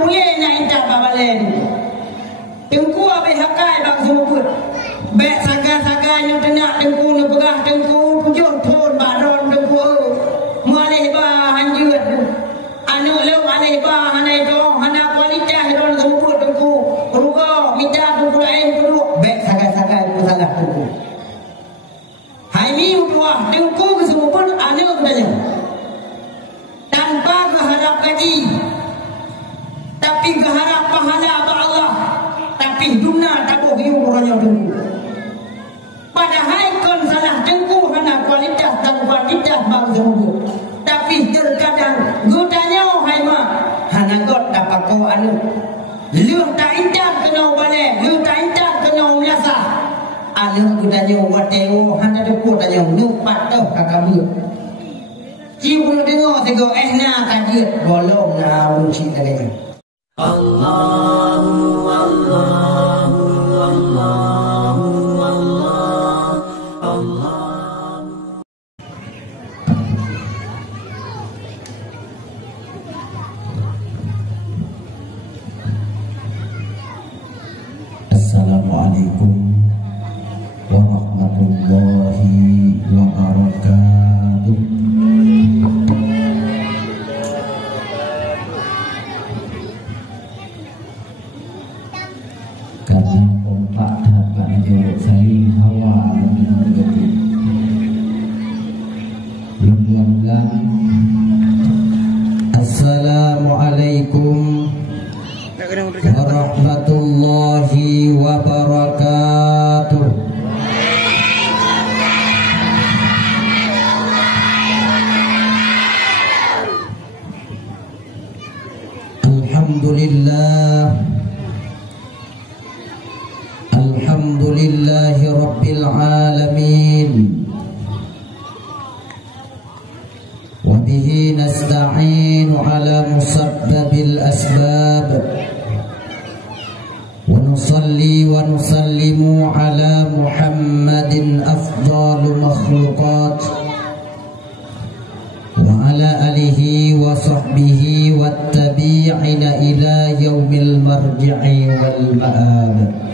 Boleh nak intak babalen. Tengku abe hakai bang semuput. Bek saga-saga nyu tenak tengku nu pegah tengku pujuk thon baron tengku. Malih ba hanjut. Anu leu malih ba hanai do hana kualitas don semuput tengku. Ruga minta tengku lain keduk. Bek saga-saga itu salah tengku. Hai ni utuah tengku ke semuput anu katanya. Tanpa keharap gaji. Tapi keharap pahala Allah. Tapi dunia tak boleh orangnya tengku. Padahal kon salah tengku hana kualitas dan kuantitas bangsa muda. Tapi terkadang godanya hai ma hana god dapat kau anu. Lu tak indah kena balik, lu tak indah kena biasa. Anu godanya wateo hana depo tanya nu patah kakamu. Cium dengar tego ehna kajiat bolong na unci tadi. Allahu Allahu Allahu Allah Allah. Assalamualaikum warahmatullahi wabarakatuh. Karena kompak dapat jawab saling hawa mengerti. Luang-luang. Assalamualaikum warahmatullahi wabarakatuh. Alhamdulillah. Alhamdulillahi Rabbil Alamin. Wabihi nasta'inu ala musabbabil asbab. Wa nusalli wa nusallimu ala Muhammadin afdalu makhluqat. Wa ala alihi wa sahbihi wattabi'ina ila yaumil marji'i wal ma'ab.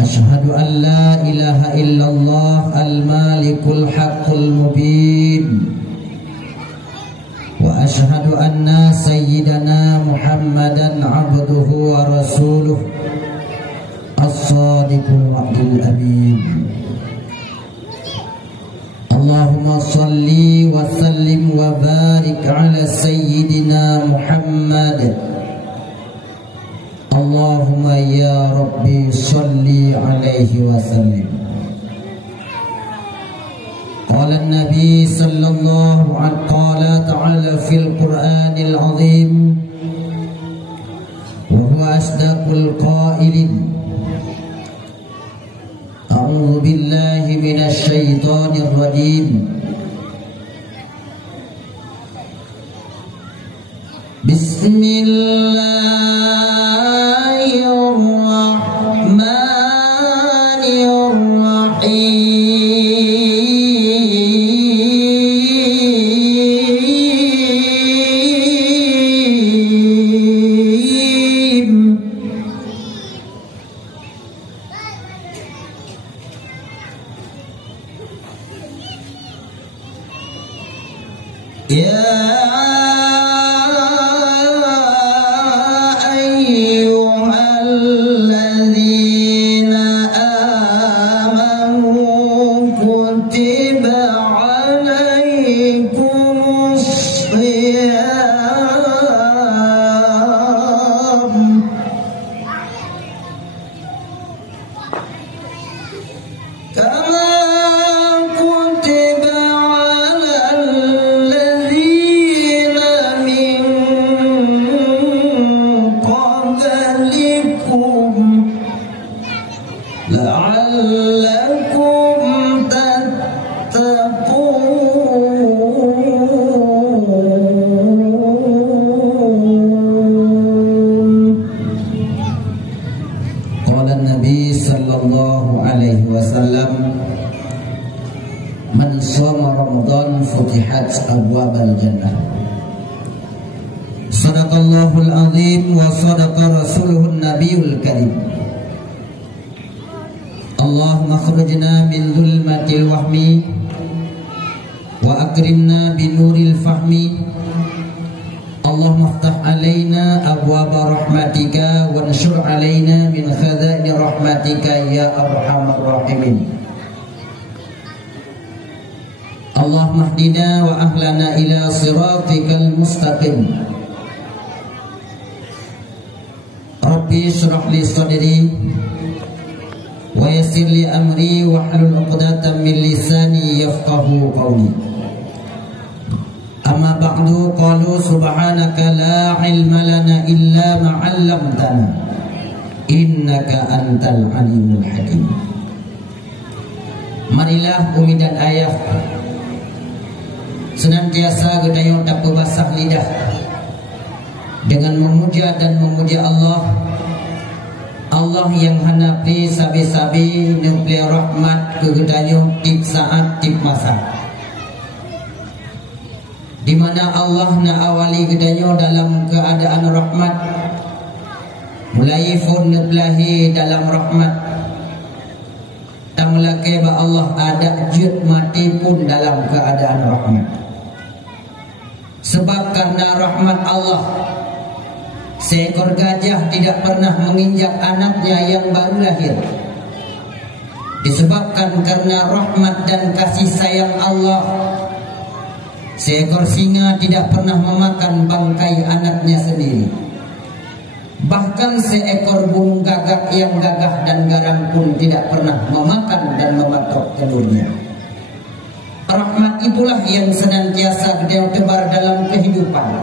Ashhadu an la ilaha illallah al-malikul haqqul mubin. Wa ashhadu anna sayyidana Muhammadan abduhu wa rasuluh as-sadiqul wa'dul amin. Allahumma salli wa sallim wa barik ala sayyidina Muhammad. Allahumma ya Rabbi salli alaihi wa sallim. Qala an-nabi sallallahu alaihi qala ta'ala fil Qur'anil azim wa huwa asdaqul qailin. A'udzu billahi minasy syaithanir rajim. Sadaqallahul azim wa sadaqa rasuluhun nabiyul karim. Allahumma akhrijna min zulmatil wahmi wa akrimna binuril fahmi. Allahumma aftah alaina abwaba rahmatika wanshur alaina min khaza'ini rahmatika ya arhamar rahimin. Allahumma hdina wa ahlana ila siratikal mustaqim. Rabbi shrah li sadri wa yassir li amri wahlul 'uqdatam min lisani yafqahu qawli. Amma ba'du, qalu subhanaka la ilma lana illa ma 'allamtana innaka antal alimul hakim. Marilah umi dan ayah senantiasa gedayo tak berbasah lidah dengan memuja dan memuja Allah, Allah yang hanapi sabi-sabi nempel rahmat ke gedayo tip saat tip masa, di mana Allah na awali gedayo dalam keadaan rahmat, mulai pun neblahi dalam rahmat, tamlake ba Allah ada jut mati pun dalam keadaan rahmat. Sebab karena rahmat Allah, seekor gajah tidak pernah menginjak anaknya yang baru lahir. Disebabkan karena rahmat dan kasih sayang Allah, seekor singa tidak pernah memakan bangkai anaknya sendiri. Bahkan seekor burung gagak yang gagah dan garang pun tidak pernah memakan dan mematok telurnya. Rahmat itulah yang senantiasa gedaya tebar dalam kehidupan.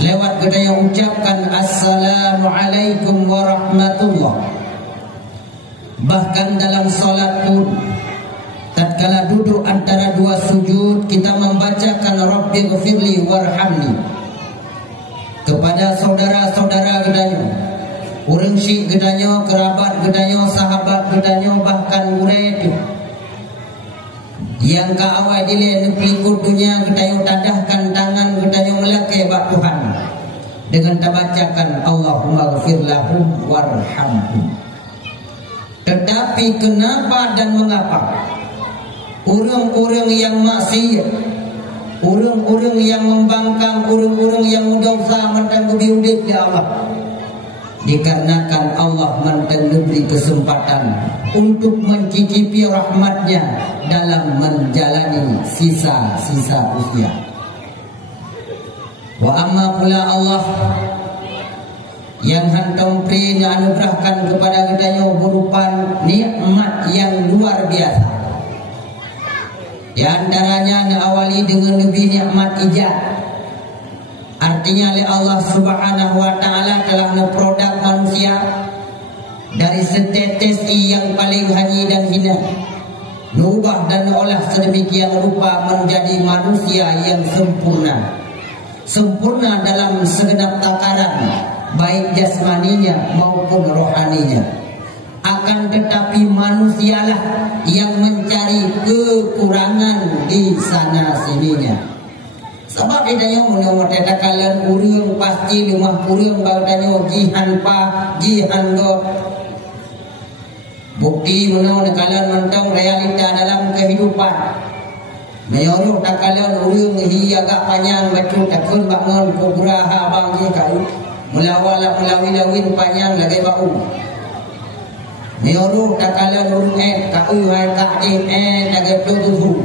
Lewat gedaya ucapkan Assalamualaikum warahmatullah. Bahkan dalam solat pun, tatkala duduk antara dua sujud, kita membacakan Rabbi ghfirli warhamni kepada saudara-saudara gedanyo, urang syik gedanyo, kerabat gedanyo, sahabat gedanyo, bahkan murid yang ka awal dile neplikut dunia gedanyo tadahkan tangan gedanyo melake bak Tuhan dengan tabacakan Allahumma ghfir lahum warhamhum. Tetapi kenapa dan mengapa urang-urang yang maksiat, urang-urang yang membangkang, urang-urang yang mendosa mentang biudit ya Allah, dikarenakan Allah mentang diberi kesempatan untuk mencicipi rahmatnya dalam menjalani sisa-sisa usia. Wa amma pula Allah yang hantam prinya anugerahkan kepada kita berupa nikmat yang luar biasa. Di antaranya ngawali dengan lebih nikmat ijab. Artinya oleh Allah Subhanahu wa taala telah memproduk manusia dari setetes yang paling hanyir dan hina, nubah dan olah sedemikian rupa menjadi manusia yang sempurna. Sempurna dalam segenap takaran, baik jasmaninya maupun rohaninya. Akan tetapi manusialah yang mencari kekurangan di sana sininya. Sebab dia menurut kalian urang pasti rumah urang bagdanya jihan pa jihan go. Bukti menurut kalian mentang realita dalam kehidupan. Menyuruh tak kalian urang hi agak panjang betul takun bangun kubraha bang ji kau. Mulawala mulawilawin panjang lagi bau. Menyuruh tak kalian urang kau hai kak lagi tu.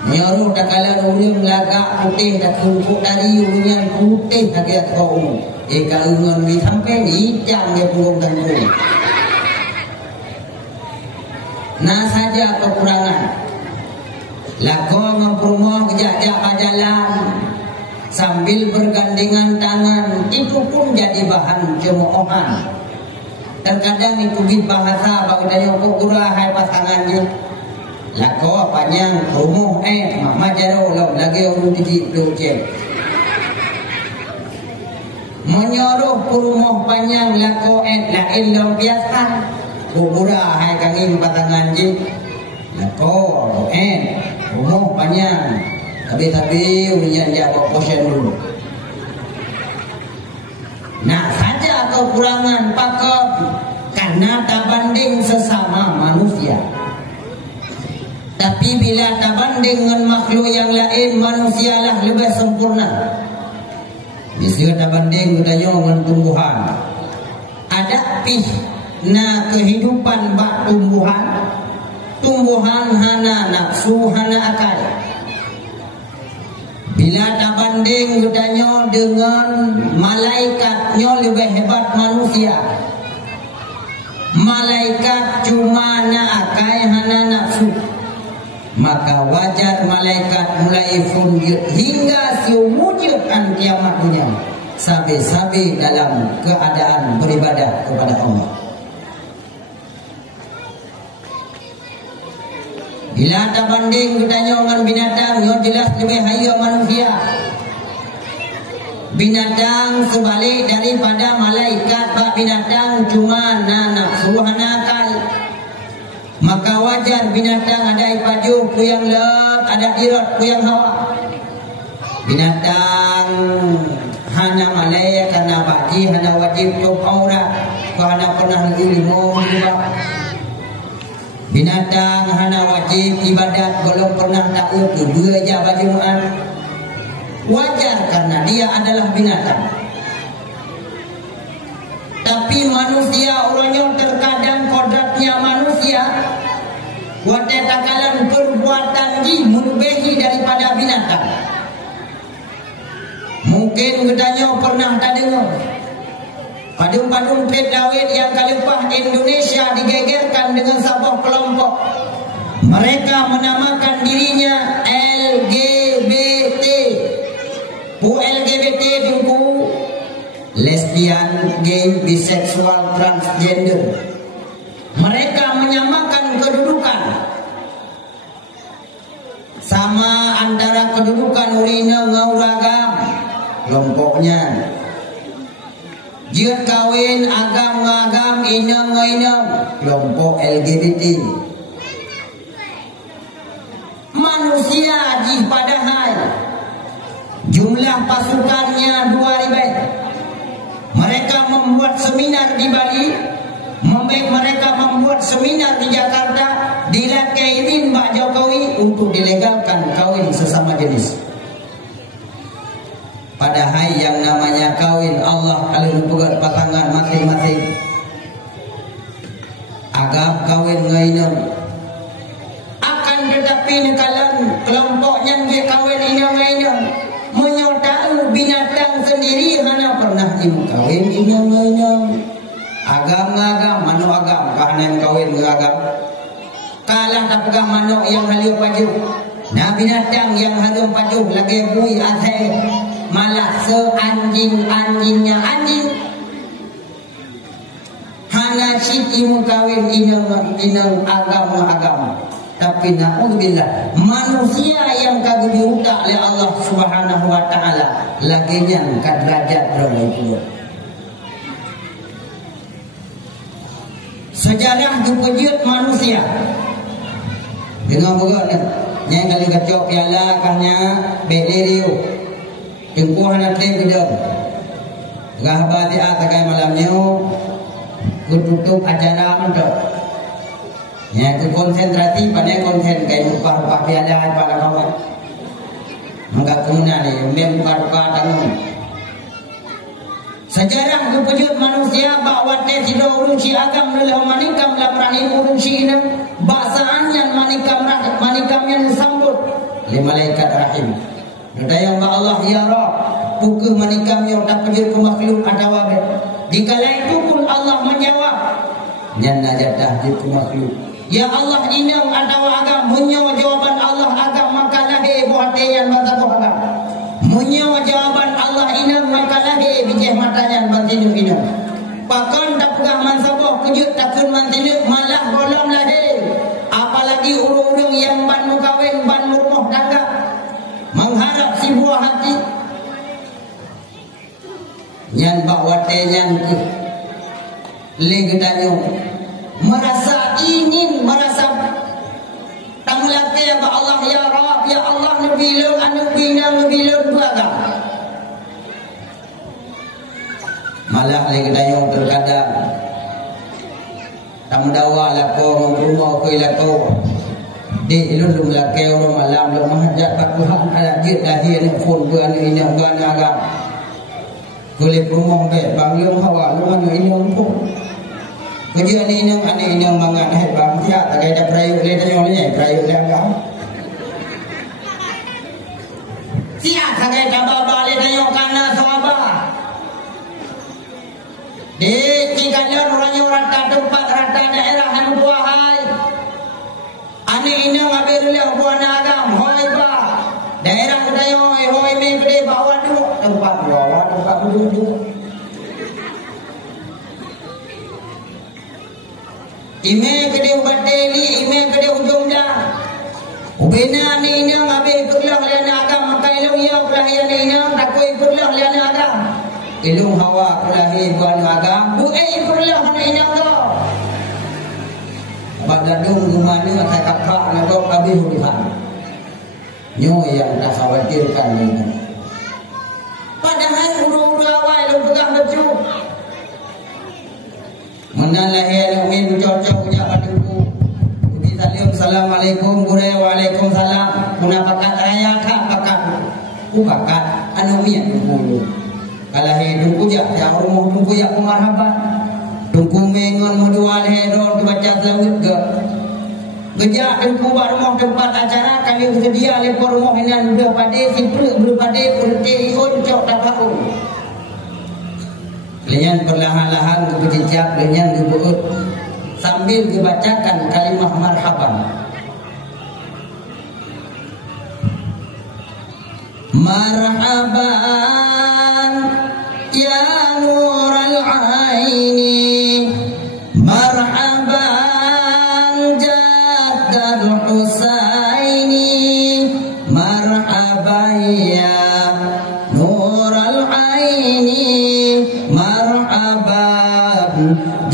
Menyuruh tak kalian urang lagak putih tak kumpul dari urang putih hakiat kau. Kalau ngon di sampai ni jam dia purung tanggung. Nah saja kekurangan. Lako mempromo kejak-jak jalan sambil bergandengan tangan, itu pun jadi bahan cemoohan. Terkadang itu bahasa bagdanya kukura hai pasangan je. Lako panjang promo mama jaro lagi urut di cek. Menyuruh kurumuh panjang lako lain long biasa kubura hai kangin patangan je lako kurumuh panjang Tapi unyan dia bawa posen dulu. Nah saja kekurangan pakar karena tak banding sesama manusia. Tapi bila tak banding dengan makhluk yang lain, manusialah lebih sempurna. Bisa tak banding katanya dengan tumbuhan. Ada pih na kehidupan bak tumbuhan. Tumbuhan hana nafsu, hana akal. Bila tak banding katanya dengan malaikatnya lebih hebat manusia. Malaikat cuma na akal, hana nafsu. Maka wajar malaikat mulai funjud hingga seumujud an kiamat dunia. Sabi-sabi dalam keadaan beribadah kepada Allah. Bila tak banding katanya dengan binatang, yang jelas lebih hayat manusia. Binatang sebalik daripada malaikat, bak binatang cuma na nafsu hana akal. Maka wajar binatang ada ipaju ku yang lep, ada irat ku yang hawa. Binatang hana malaya karena bagi hana wajib tuk aurat, ku hana pernah ilmu juga. Binatang hana wajib ibadat, belum pernah tahu kedua jabah Jumat. Wajar karena dia adalah binatang. Tapi manusia orangnya terkadang kodratnya manusia watetakalan perbuatan melebihi daripada binatang. Mungkin katanya pernah tak dengar padung-padung pet dawet yang kalepah Indonesia digegerkan dengan sebuah kelompok. Mereka menamakan dirinya LGBT. LGBT itu lesbian, gay, biseksual, transgender. Mereka menyamakan kedudukan sama antara kedudukan urina ngauragam kelompoknya. Jika kawin agam ngagam inang ngainang kelompok LGBT. Manusia jih padahal jumlah pasukannya 2.000. Mereka membuat seminar di Bali, mereka membuat seminar di Jakarta, dilakaiin Pak Jokowi untuk dilegalkan kawin sesama jenis. Padahal yang namanya kawin Allah kalau dipegat pasangan masing-masing. Agak kawin ngainam. Akan tetapi nekalan kelompoknya dia kawin inang-inang. Menyertai binatang sendiri hana pernah ibu kawin inang-inang. Agam-agam, manu agam, kahanan kawin agam. Kalah tak pegang manu yang halu paju. Nah binatang yang halu paju lagi bui athai. Malah seanjing-anjingnya anjing. Hana siti mukawin inang agama. Tapi na'udzubillah, manusia yang kagum diutak oleh Allah Subhanahu wa ta'ala laginya kadrajat itu. Sejarah kepejut manusia dengan begitu yang kali kacau piala kahnya bederiu tempuh anak teh gedung gah bati atakai malamnya kututup acara mentok. Ya itu konsentrasi pada konsen kayak rupa-rupa piala pada kawan. Enggak kemana nih, rupa-rupa tangan. Sejarah kepejut manusia bahawa teh tidak urung si agam lelah manikam lah perani urung si inang bahasaan yang manikam yang disambut oleh malaikat rahim. Daya Allah ya Rabb, pukul manikam yang tak pejut ke makhluk atau wabe. Dikala itu pun Allah menjawab, yang najat tahjud ke makhluk. Ya Allah inang atau agam menyawa jawaban Allah agam maka lahir buat yang mata agam. Menyawa jawaban Allah inang maka lahir bijih matanya bantinu inang. Pakan tak pegang mansabah kejut takun mantinu malah golong lahir. Apalagi urung-urung yang ban mukawin ban rumah tangga mengharap si buah hati. Nyan bawa tenyan ke legedanyo merasa ingin merasa tanggung laki ya Allah ya Rabb ya Allah nabi lu anu bina nabi lu bagam. Malah lagi dayo terkadang tamu dawa lako rumah ko lako di ilun laki orang malam lu mahajat Tuhan ada jid lahir ni phone buan ni yang buan agam. Boleh rumah baik bang lu hawa lu anu ini pun. Kerja ni yang ane yang mangat hai bang siap tak ada perayuk le dayo ni perayuk le agam. Siap tak ada baba le dayo kana sahabat. Di kalian orang tempat rata daerah yang buahai. Ane ini ngabir lihat buah agam. Hoi ba. Daerah dayo hoi me gede bawa dulu tempat bawa tempat duduk. Ime gede bateli, ime gede ujung dah. Ubena ni ini ngabir kurlah lihat agam makai lu ya kurlah ini takoi kurlah lihat agam. Ilung hawa kulahi buan agam buai kurlah na inyang do badadung gumani atai kakak na do abi hudihan nyo yang tak khawatirkan ini padahal uru-uru awal lu pegang baju menalahi alumin cocok punya paduku ubi salim assalamualaikum gure waalaikumsalam guna pakat raya kak pakat ku pakat anu miat dulu. Kalau hidup puja, ya rumah tu puja pemarhaban. Tungku mengon mudual hedon baca selawat ke. Gejak tungku rumah tempat acara kali sedia lepor rumah ini sudah pada sipre berpada perti iun cok tahu. Lenyan perlahan-lahan berjejak lenyan dibuat sambil dibacakan kalimah marhaban. Marhaban ya nural aini marhaban jaddal husaini marhaban ya nural aini marhaban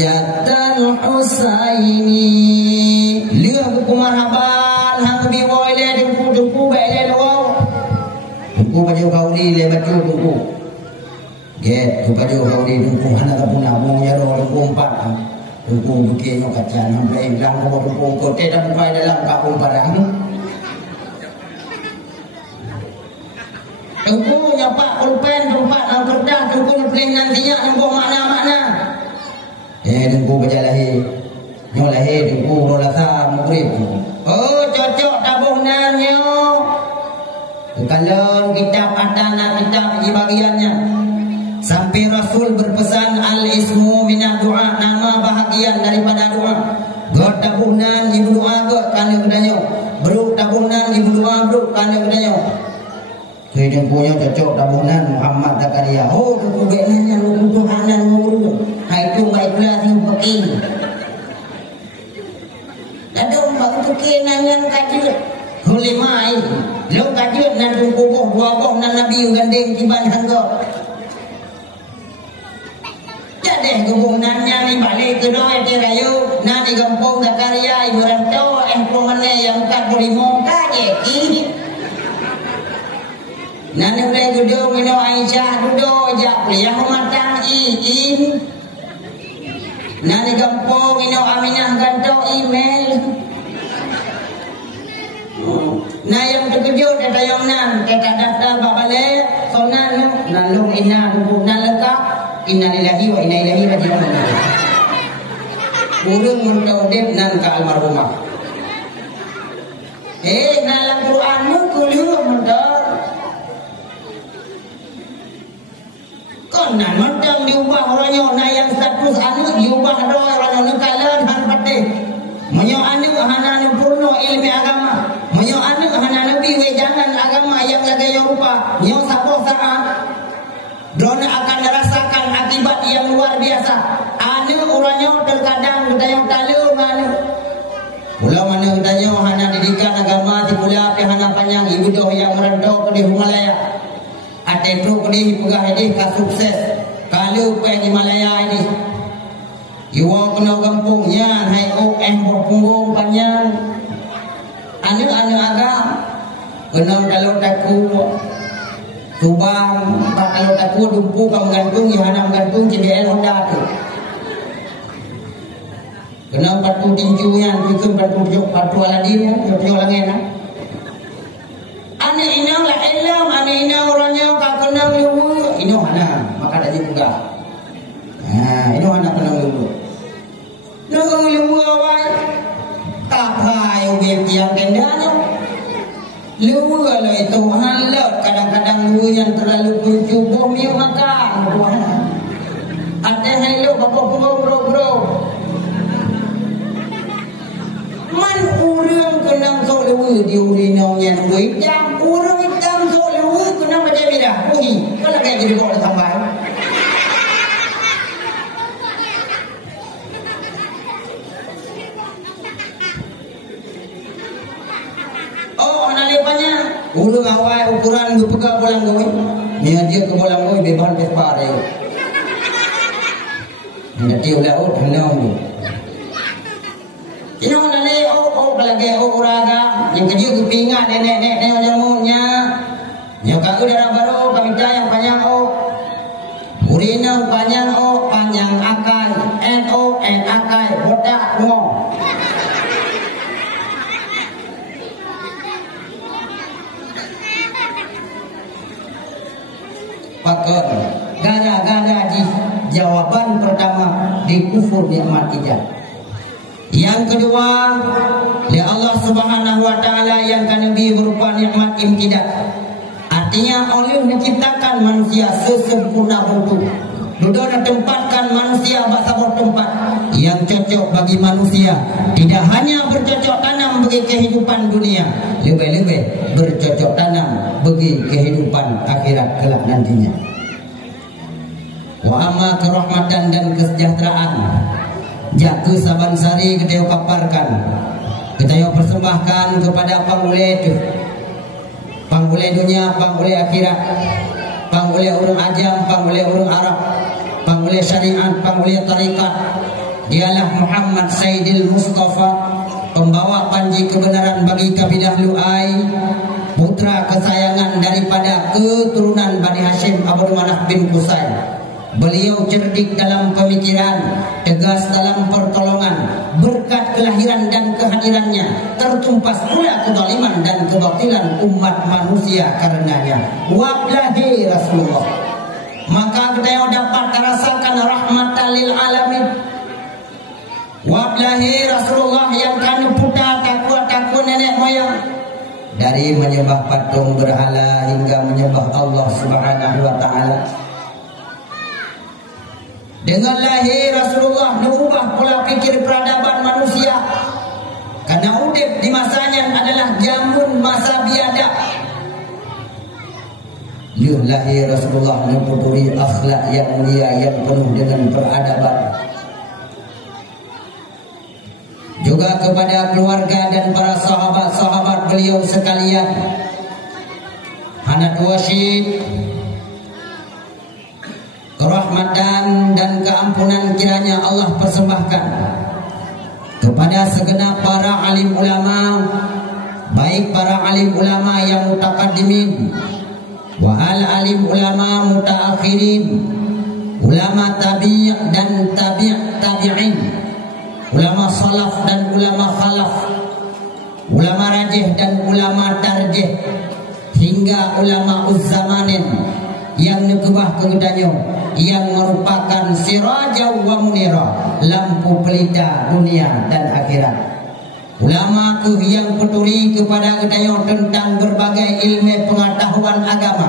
jaddal husaini lihat buku marhaban hang biwole duku baile lo duku baju kauli le baju duku get tu baju kauli duku hana kapun namu ya ro duku empat duku buke no kacan sampai hilang ko duku ko te dah bukai dalam kapung barang duku nyapa pulpen tempat ang kerdas duku nyepelih nantinya nembok makna-makna duku baca lahir nyo lahir duku rolasa murid oh cocok tabuhnannya. Kalau kitab adana kitab di bagiannya sampai Rasul berpesan al-ismu minad doa nama bahagian daripada doa. God tabuhnan ibu doa god kana kedanyo. Bro tabuhnan ibu doa bro kana kedanyo. Kehidupan punya cocok tabuhnan Muhammad Zakaria. Oh tu genanya lu Tuhanan nguru. Hai tu baik belas ni peking. Ada umat tu kenangan kaji. Hulimai lo kajian nan kukuh dua boh nan nabi gandeng tiban hanggo jadi hubungannya ni balik ke doa terayu nan di kampung Zakaria merantau pemane yang tak berimong kaje nan udah duduk minum Aisyah duduk jak yang matang in nan di kampung minum Aminah gantau email. Nah yang terkejut kata yang nan kata daftar babale sonan nalung inna hubungan lengkap inna lillahi wa inna ilaihi raji'un. Urung mutaudib nan ka almarhumah. Nalang Quran mu kuliah muntar. Kon nan mentang diubah orangnya na yang status anu diubah doa orangnya kalan han patih. Menyo anu hananu purno ilmu agama. Menyo anu hananu wejangan agama yang lagi rupa. Nyo sapoh saat drone akan merasakan akibat yang luar biasa. Anu orangnya terkadang bertanya talu anu. Pulau mana bertanya hana didikan agama di pulau hana panjang ibu doh yang merantau ke di Himalaya. Atentru ke di pegah ini ka sukses. Kalau ke Himalaya ini. Iwa kena kampungnya hai ok punggung panjang Anak-anak agam kenang kalau taku Subang, kalau taku dumpu kamu gantung, Yohana gantung CDL Honda tu. Kenang patu tinjunya, bikin patu Aladin, patu Langena. Anak ini lah elam, anak ini orangnya tak kenal lu. Ini mana? Maka ada juga. Ini mana kenal lu? Kenal lu awal. Tak payah yang kendanya. Lu kalau itu halal, kadang-kadang lu yang terlalu berjubung ni makan. Ada hello, bapak bro. Man urang kenang so lewu di urinau yang duit jam urang hitam so lewu kenang macam beda. Ui, kalau kayak gini boleh tambah. Oh, anak lepanya urang awal ukuran berpegak bolang goy. Dia ke bolang goy beban pespa dia. Nanti ulah hendak. Kino nale kalage uraga yang kerja kupinga nenek jamunya yang kau darah baru kami yang panjang urina panjang akai akai bodak no pakar gara-gara di jawaban pertama di kufur nikmat ijab. Yang kedua, ya Allah Subhanahu wa taala yang Nabi berupa nikmat imtidat. Artinya Allah menciptakan manusia sesempurna bentuk. Sudah ditempatkan manusia pada tempat yang cocok bagi manusia. Tidak hanya bercocok tanam bagi kehidupan dunia, lebih-lebih bercocok tanam bagi kehidupan akhirat kelak nantinya. Wa amma kerahmatan dan kesejahteraan jaku saban sari kita paparkan, kita persembahkan kepada panggule itu, panggule dunia, panggule akhirat, panggule orang ajam, panggule orang Arab, panggule syariat, panggule tarikat. Dialah Muhammad Sayyidil Mustafa, pembawa panji kebenaran bagi kabilah Lu'ai, putra kesayangan daripada keturunan Bani Hashim Abu Manaf bin Qusay. Beliau cerdik dalam pemikiran, tegas dalam pertolongan. Berkat kelahiran dan kehadirannya tertumpas pula kezaliman dan kebatilan umat manusia karenanya. Wablahi Rasulullah. Maka kita dapat merasakan rahmatan lil alamin. Wablahi Rasulullah yang kanu puta takwa nenek moyang. Dari menyembah patung berhala hingga menyembah Allah Subhanahu wa taala. Dengan lahir Rasulullah merubah pola pikir peradaban manusia. Karena udip di masanya adalah jamun masa biadab. Lahir Rasulullah memputuri akhlak yang mulia yang penuh dengan peradaban. Juga kepada keluarga dan para sahabat-sahabat beliau sekalian. Hanat wasyid, kerahmatan dan keampunan kiranya Allah persembahkan kepada segenap para alim ulama, baik para alim ulama yang mutaqaddimin wa alim ulama mutaakhirin, ulama tabi' dan tabi'in, ulama salaf dan ulama khalaf, ulama rajih dan ulama tarjih, hingga ulama uzzamanin yang nekebah kegedanyo, yang merupakan sirajau wa munira, lampu pelita dunia dan akhirat. Ulama yang peduli kepada kedayo tentang berbagai ilmu pengetahuan agama.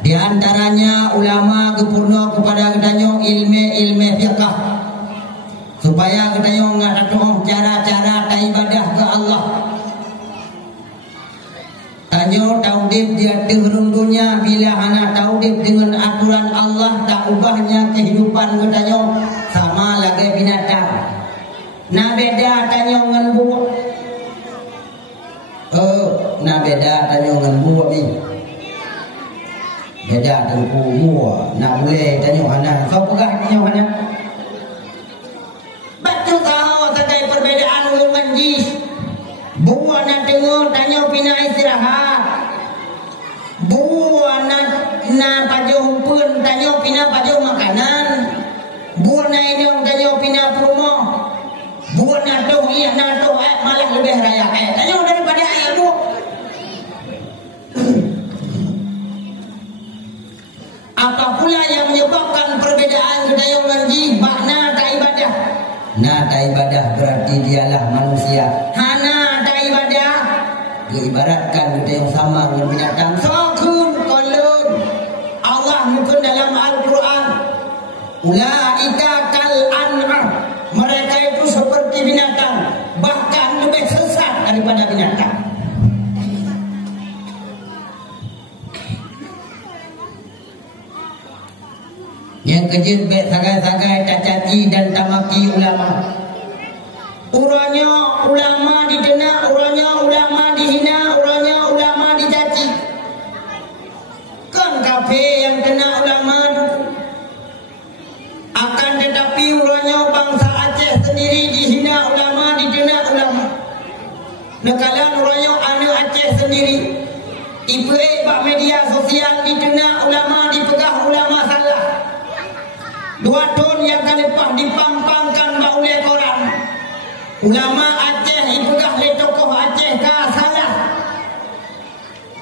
Di antaranya ulama kepurno kepada kedayo ilmu fiqh, supaya kedayo ngatakan cara-cara ibadah ke Allah. Tanyo taudib dia turun dunia bila anak taudib dengan aturan Allah, tak ubahnya kehidupan kedayo sama lagi binatang. Nah beda tanyo ngan buah. Nah beda tanyo ngan buah ni. Beda dengan buah. Nak boleh tanyo anak. Kau pegah tanyo anak. Betul tahu tentang perbedaan ulun manjis. Buah nak pina pada makanan. Buat naik dong tanya pina rumah. Buat nato iya nato malah lebih raya tanya daripada ayat bu. Apa pula yang menyebabkan perbedaan budaya menji makna tak ibadah? Nah tak ibadah berarti dialah manusia. Hana tak ibadah diibaratkan budaya yang sama dengan binatang. Sokun kolun Allah mungkin dalam Al-Quran ulaika kal an'am, mereka itu seperti binatang, bahkan lebih sesat daripada binatang. Yang kejut baik sagai-sagai cacaci dan tamaki ulama. Uranya ulama didena, uranya ulama dihina, uranya ulama dicaci. Kan kafe yang kena ulama akan tetapi uranya bangsa Aceh sendiri dihina ulama, didena ulama. Nekalan uranya anak Aceh sendiri ibu bak media sosial didena ulama, dipegah ulama salah. 2 tahun yang lepas dipampangkan bak oleh koran. Ulama Aceh ipegah le tokoh Aceh ka salah.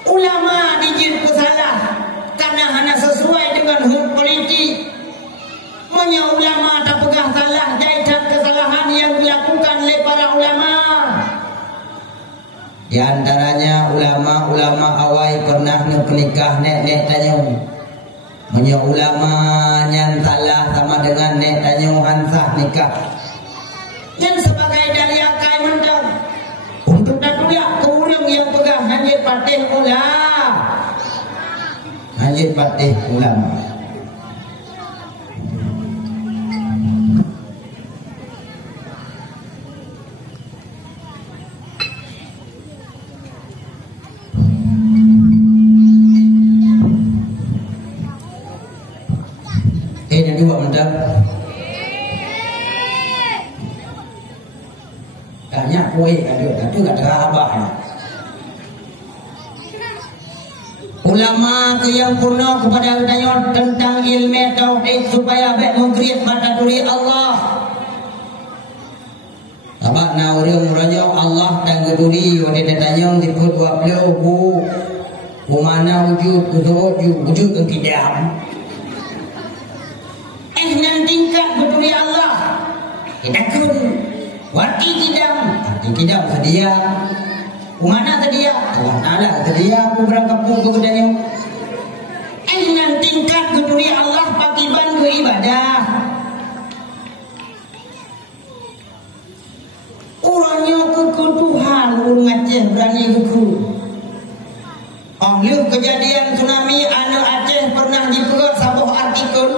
Ulama dijin salah karena hanya sesuai dengan hak politik. Punya ulama tak pegah salah jaitan kesalahan yang dilakukan oleh para ulama. Di antaranya ulama-ulama awai pernah nikah nek tanyung. Punya ulama yang salah sama dengan nek tanyung hansah nikah. Yang sebagai dari akai mendang untuk datuliak ke urang yang pegang hanjit patih ulah. Hanjit patih ulama. Yang dua mendap tanya kue ada tapi gak ada abahnya. Ulama ke yang purna kepada tanya tentang ilmu tauhid supaya baik mengkriat mata duri Allah. Abah na urang muranya Allah dan geduri wadi tanya disebut wa beliau ku mana wujud wujud yang tidak. Nan tingkat betuli Allah kita kun wati tidak sedia kumana sedia Allah Ta'ala sedia aku berangkat pun ke gedanya nan tingkat betuli Allah pakiban ke ibadah orangnya ke Tuhan urung Aceh berani ke ahli kejadian tsunami anak Aceh pernah dipegang sebuah artikel.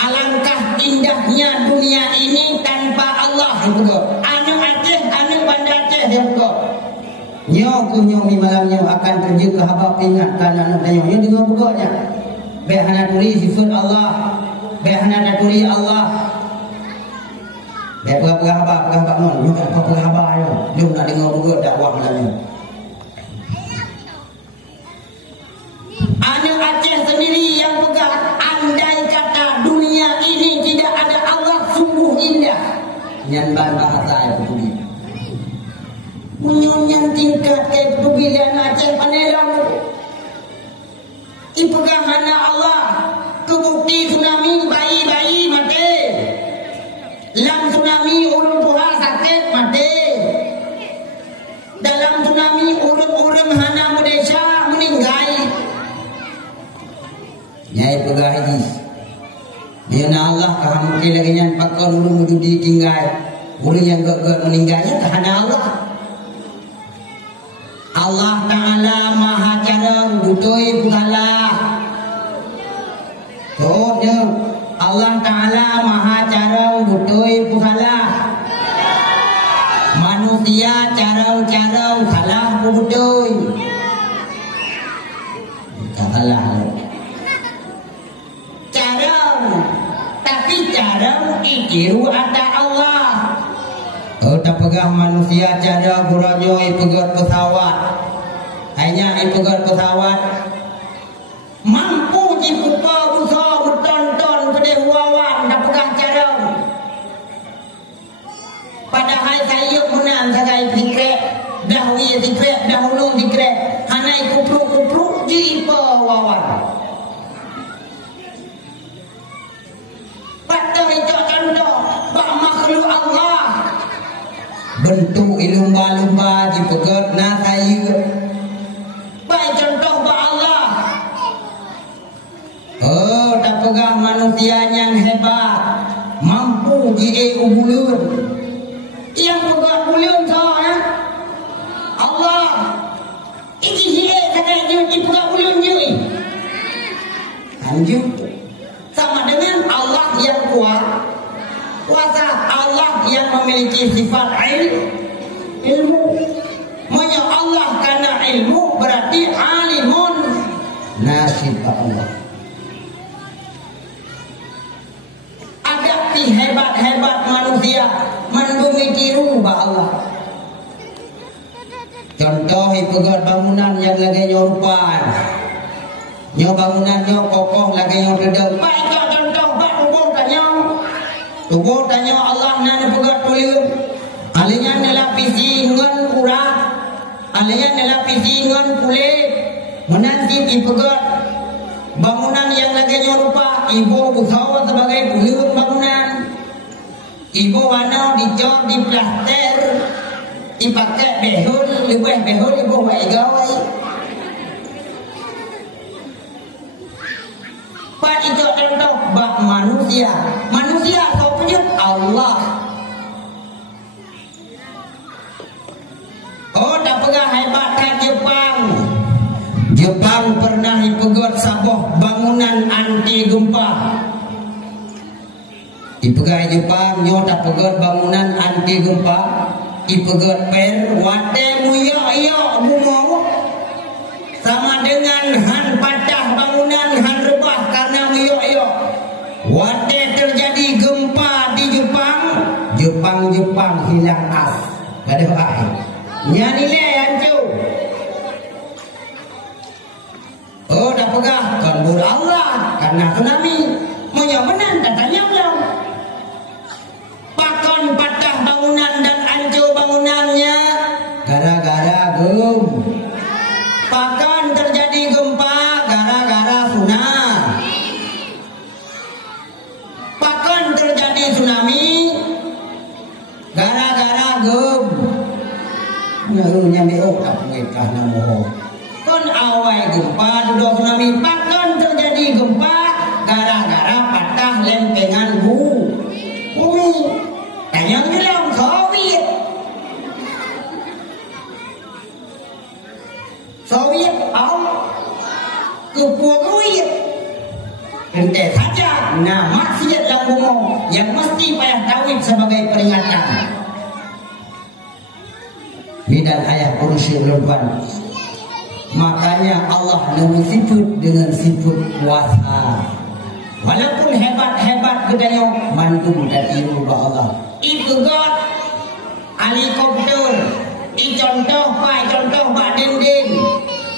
Alangkah indahnya dunia ini tanpa Allah itu kok. Anu Aceh, anu Banda Aceh dia kok. Nyo kunyomi malamnya akan terjadi ke haba ingatkan anu tanya. Nyo dengar pokoknya. Behana turi sifat Allah. Behana turi Allah. Beh haba non. Nyo apa haba yo. Nyo nak dengar pokok dakwah malamnya. Anu Aceh sendiri yang pegang andai kata dunia ini tidak ada Allah sungguh indah. Yang bahasa itu tadi. Munyon tingkat ke pilihan Aceh panelang. Ipegang hana Allah. Kebukti tsunami bayi-bayi mati. Dalam tsunami urang tua sakit mati. Dalam tsunami urang hana mudesa meninggal. Nyai pegah haji. Yana Allah kaham mungkin lagi yang pakon urung judi tinggal. Urang yang gak meninggalnya kahana Allah. Allah Ta'ala maha carang butoi pugala. Soalnya Allah Ta'ala maha carang butoi pugala. Manusia carang-carang salah butoi. Salah. Cara ikiru ada Allah. Tak pegang manusia cara buranyo ipegat pesawat. Hanya ipegat pesawat mampu bentuk lumba-lumba dipegat na kayu. Baik contoh ba Allah. Oh, tak pegah manusia yang hebat, mampu di ubulun. Yang pegat bulun soalnya Allah. Ini hilang sangat dia pegat bulun je. Lanjut. Sama dengan Allah yang kuat, kuasa Allah yang memiliki sifat ilmu. Maksudnya Allah karena ilmu berarti alimun, nasib Allah. Ada hebat-hebat manusia mendumi tiru Allah. Contoh pegat bangunan yang lagi nyorupan, nyo bangunan nyo kokoh lagi nyo redep. Baik contoh bak tubuh tanya Allah nana pegat tuliu. Alinya nelapisi ngan kurang, alinya nelapisi ngan kulit. Menanti dipegat bangunan yang lagi nyorupa, ibu bukawa sebagai kuliun bangunan. Ibu warna dicor di plaster, dipakai behul, lebih behul ibu buat gawai. Pak itu contoh bak manusia. Manusia kau punya Allah. Oh, tak pernah hebat kan Jepang. Jepang pernah dipegat sabuh bangunan anti gempa. Dipegat Jepang, nyo tak pegat bangunan anti gempa. Dipegat per, wate muya bumau. Sama dengan han patah bangunan, han rebah karena muya. Wate terjadi gempa di Jepang. Jepang hilang as. Gak ada akhir. Nya nilai hancur. Oh, dah pegah kan Allah karena tsunami. Menyamenan katanya belum. Pakon patah bangunan dan hancur bangunannya gara-gara gem. Pakon terjadi gempa gara-gara tsunami. Pakon terjadi tsunami gara-gara gem. Narunya meok tak mereka namoh. Kon awai gempa duduk tsunami. Pakon terjadi gempa gara-gara patah lempengan bumi. Tanya bilang Soviet kepuakuit. Ente saja nama maksiat lakumu yang mesti payah tawid sebagai peringatan. Bidan ayat kursi ulurban. Makanya Allah menyebut dengan sifat kuasa. Walaupun hebat-hebat gedanya mantum dan tiru Allah. Ipegat helikopter, contoh bak dinding.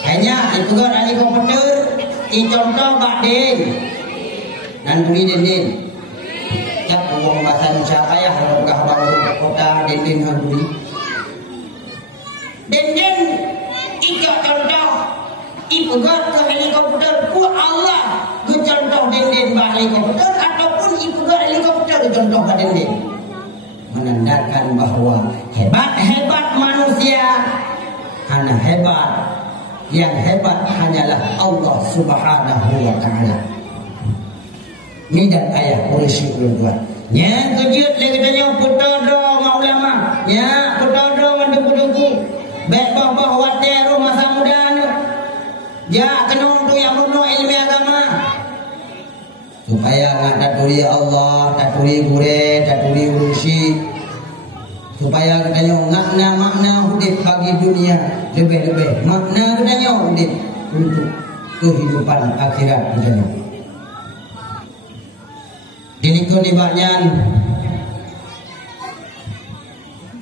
Hanya ipegat helikopter, contoh bak dinding. Dan beri dinding. Cak uang bahasa siapa ya kalau bangun kota dinding hanguri. Dinding ikat contoh ipegat ke helikopter ku Allah ke contoh dinding bah helikopter ataupun ipegat helikopter ke contoh bah dinding, menandakan bahwa hebat manusia hanya hebat, yang hebat hanyalah Allah Subhanahu wa taala. Ini dan ayat kursi ulun. Ya kejut lagi tanya putodo maulama. Ya putodo mandu-mandu. Baik bahwa wateru masa muda ya kenung tu yang benar ilmu agama supaya nggak taturi Allah, taturi gure, taturi urusi, supaya katanya makna hidup bagi dunia lebih makna katanya hidup untuk kehidupan akhirat katanya. Ini kelibatnya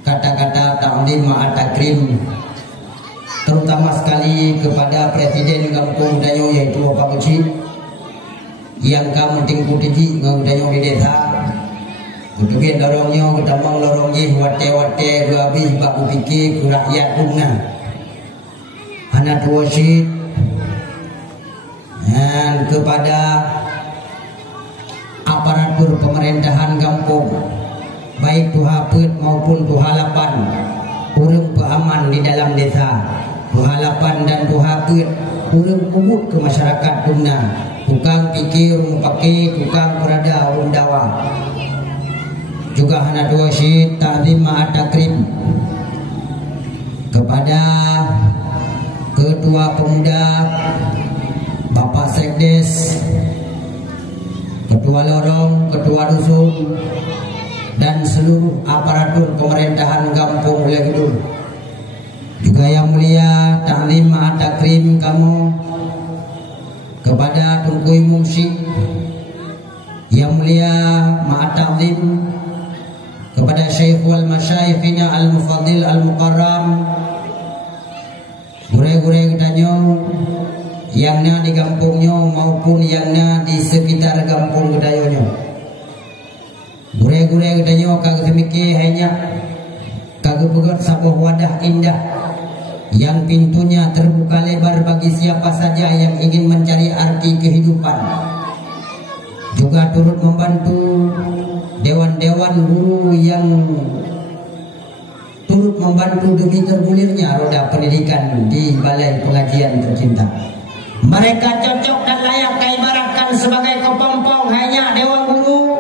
kata-kata ta'lim ma'a takrim, terutama sekali kepada Presiden Kampung Dayo yaitu Bapak Beci yang kamu tingku tinggi ngau Dayo di desa. Kutukin dorongnya ketambang lorongnya wate-wate habis baku pikir ke rakyat bunga. Anak tuasid dan kepada aparatur pemerintahan kampung baik tuha peut maupun tuha lapan, urang peaman di dalam desa, tuha lapan dan tuha peut urang kubut ke masyarakat dumna, tukang pikir pakai tukang berada dawa. Juga hana dua syid ta'zim ma'at takrim kepada Ketua Pemuda, Bapak Sekdes, Ketua Lorong, Ketua Dusun, dan seluruh aparatur pemerintahan Kampung Legidul. Juga yang mulia ta'zim ma'at takrim kamu kepada Tunku Mumsyid, yang mulia ma'at ta'zim kepada Syekh wal Masyayikhina al-Mufadil al-Mukarram, gure-gure gedanyo yang na di kampungnya maupun yang na di sekitar kampung gedayonyo. Gure-gure gedanyo kagak semiki hanya kagak begot sabuh wadah indah yang pintunya terbuka lebar bagi siapa saja yang ingin mencari arti kehidupan. Juga turut membantu dewan-dewan guru yang turut membantu demi tergulirnya roda pendidikan di balai pengajian tercinta. Mereka cocok dan layak diibaratkan sebagai kepompong hanya dewan guru,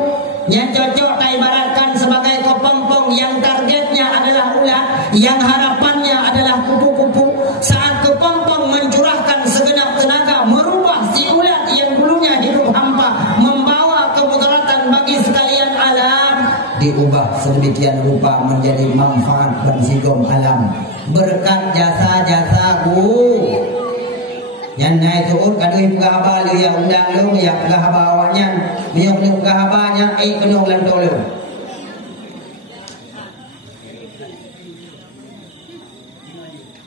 yang cocok diibaratkan sebagai kepompong yang targetnya adalah ulat, yang harapannya adalah kupu-kupu. Saat kepompong mencurahkan segenap tenaga merubah si ulat yang dulunya hidup hampa, membawa kemudaratan bagi sekalian alam, diubah sedemikian rupa menjadi manfaat bersigom alam berkat jasa-jasa guru. Yang naik turun kadang pegah haba lu yang undang lu yang pegah haba awaknya, dia kena pegah habanya kena lantau lu.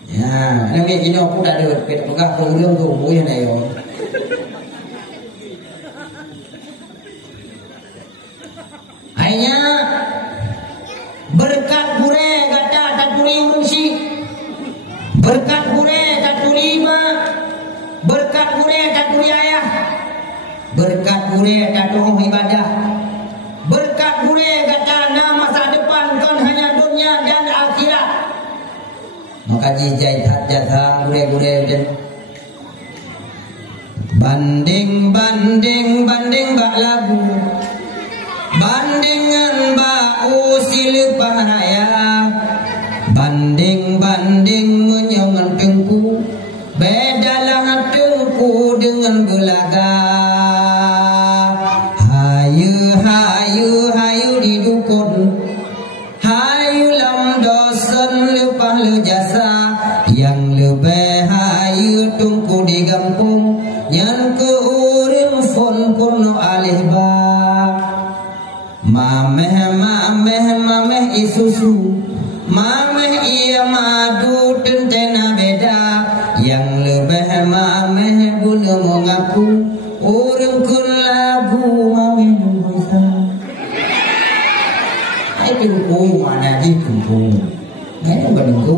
Ya, nanti ini aku dah ada pegah turun tu buaya nayo. Hanya berkat gure kata taturi urusi, berkat gure taturi ma, berkat gure taturi ayah, berkat gure tatuh ibadah, berkat gure kata nama masa depan kan hanya dunia dan akhirat. Maka jijai jasa gure-gure dan banding bak lagu, bandingan bak usil pahraya, banding menyangan tengku, bedalah tengku dengan gelaga. Hayu di dukun, hayu lam dosen lepah le jasa, yang lebih hayu tungku di kampung, yang ke urim fon kuno alih ba. Mameh isusu, mameh iya madu tentena beda, yang lebih mameh guna mengaku urim kun lagu mameh nungguisa. Hai tungku mana di tungku, ini bukan tungku.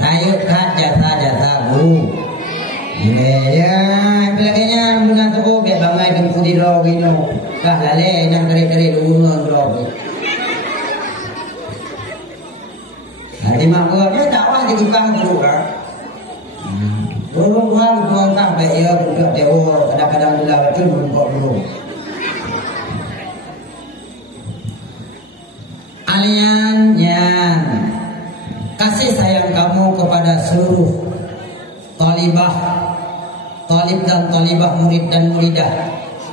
Ayo kat jasa guru. Ya, belakangnya bukan tu biar bangai tungku di roh gino. Kah lale yang kere-kere dulu roh. Hari makanya dakwah di tukang guru lah. Tolong hal bukan tak baik ya bukan dewa kadang-kadang gula betul bukan dulu. Aliannya kasih sayang kamu kepada seluruh talibah, talib dan talibah, murid dan muridah,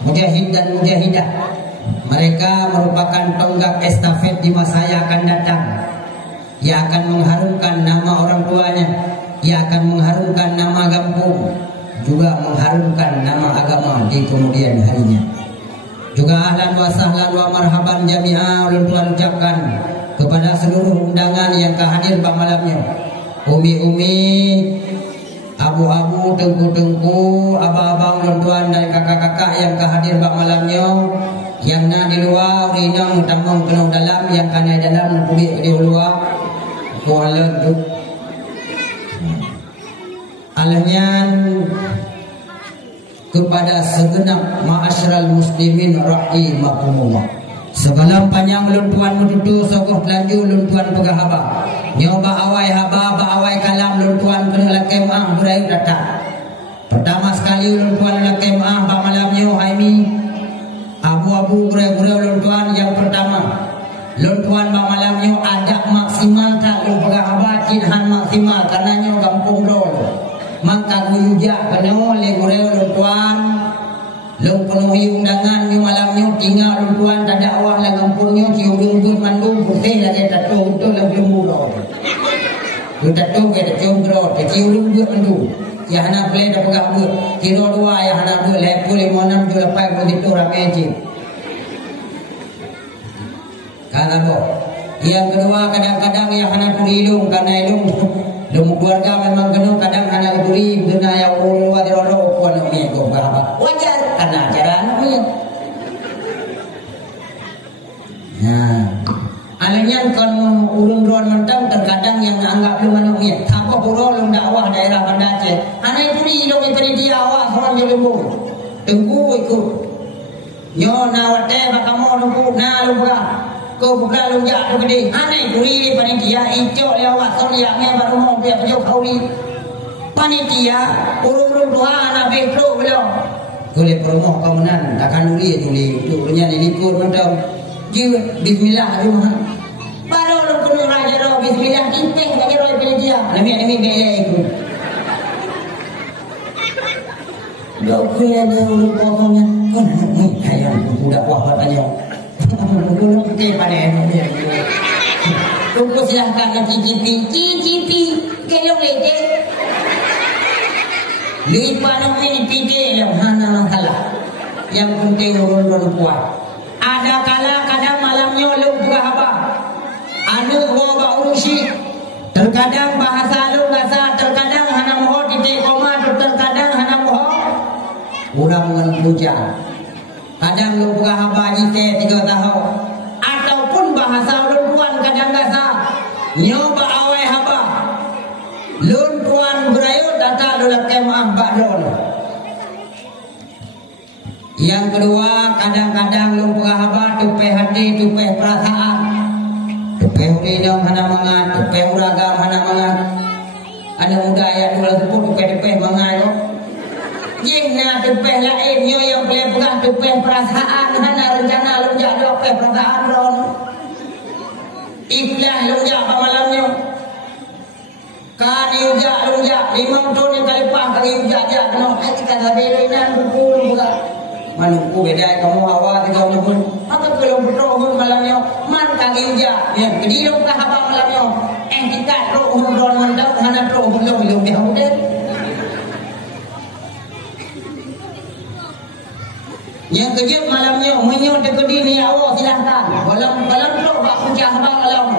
mujahid dan mujahidah. Mereka merupakan tonggak estafet di masa yang akan datang, yang akan mengharumkan nama orang tuanya, yang akan mengharumkan nama kampung, juga mengharumkan nama agama di kemudian harinya. Juga ahlan wa sahlan wa marhaban jami'ah ulun tuan ucapkan kepada seluruh undangan yang hadir pada malamnya. Umi-umi, abu-abu, tengku-tengku, abang-abang, ulun tuan dan kakak-kakak yang hadir pada malamnya. Yang na di luar, rinang, tamang kena dalam, yang kana dalam, kulit di luar. Kuala tu. Alahnya kepada segenap ma'asyiral muslimin rahimakumullah. Sebelum panjang lun tuan menutu sogoh lanjut lun tuan pegahaba. Nyoba awai haba awai kalam lun tuan kena lakem berayu datang. Pertama sekali lun tuan lakem ba malamnya haimi abu-abu gurau-gurau lun tuan yang pertama. Lun tuan ba malamnya ada maksimal tak lun pegahaba kinhan maksimal karenanya kampung rol. Maka guyujak penuh le gurau lun tuan. Long penuhi undangan ni malamnya tinggal lun tuan tak ada awak lah kampungnya cium dun mandung putih lagi tato betul lah belum murah. Tu tato ke cium bro, cium dun mandung. Ya anak boleh dah pegang buat. Kira dua ya anak buat level 56 tu lepas begitu ramai cik. Kata boh. Yang kedua kadang-kadang yang anak berilung karena ilung demu keluarga memang kena kadang anak duri kena yang luar di rodo kuan ni ko berapa. Wajar karena ajaran ni. Nah, alanya kalau urung ron mentang terkadang yang anggap lu manusia. Apa urung dakwah daerah Banda Aceh. Anak duri lu beri dia awak orang lembu. Tengku ikut. Nyo nawate bakamu nunggu na lu berah. Kau buka lunjak tu gede. Anai kuri panitia icok lewat tol yang baru mau dia pejuk kauri. Panitia urung-urung doa anak betro belum. Boleh promo kemenan akan uri tuli. Dulunya dilipur macam jiwa bismillah rumah. Baru lu kena raja roh bismillah inteh bagi roh panitia. Nami bele ikut. Dok kena ada urung pokoknya. Kan ni kayak budak wah tanya. Dulu kita pada ini. Tunggu silahkan yang cicipi, kelong leke. Lipat ini pide yang hana masalah. Yang penting urun kuat. Ada kala kadang malamnya lu buka apa? Anu bawa urusi. Terkadang bahasa lu bahasa, terkadang hana moho titik koma, terkadang hana moho. Urang menpuja. Kadang lu buka haba jite 3 tahun ataupun bahasa lun tuan kadang gasa nyoba awai haba lun tuan berayu data dalam kemah bakdon. Yang kedua kadang-kadang lu buka haba tupe hati tupe perasaan tupe uridam hana mangan tupe uragam hana mangan ada muda ayat 2 tupe mangan yang nak tupeh lain nyo yang boleh pegang tupeh perasaan hana rencana lunjak tupeh perasaan ron iklan lunjak malamnya kan lunjak 5 tahun yang kali pah kali lunjak kena hati kata berenan berpuluh pula manungku beda kamu awal kita nyebut apa kalau betul malamnya man kali lunjak ya kediri buka apa malamnya entikat roh ron mandau hana roh belum dia udah. Yang kejut malamnya menyut dekedi ni awak silahkan. Walau tu aku cahbang alam.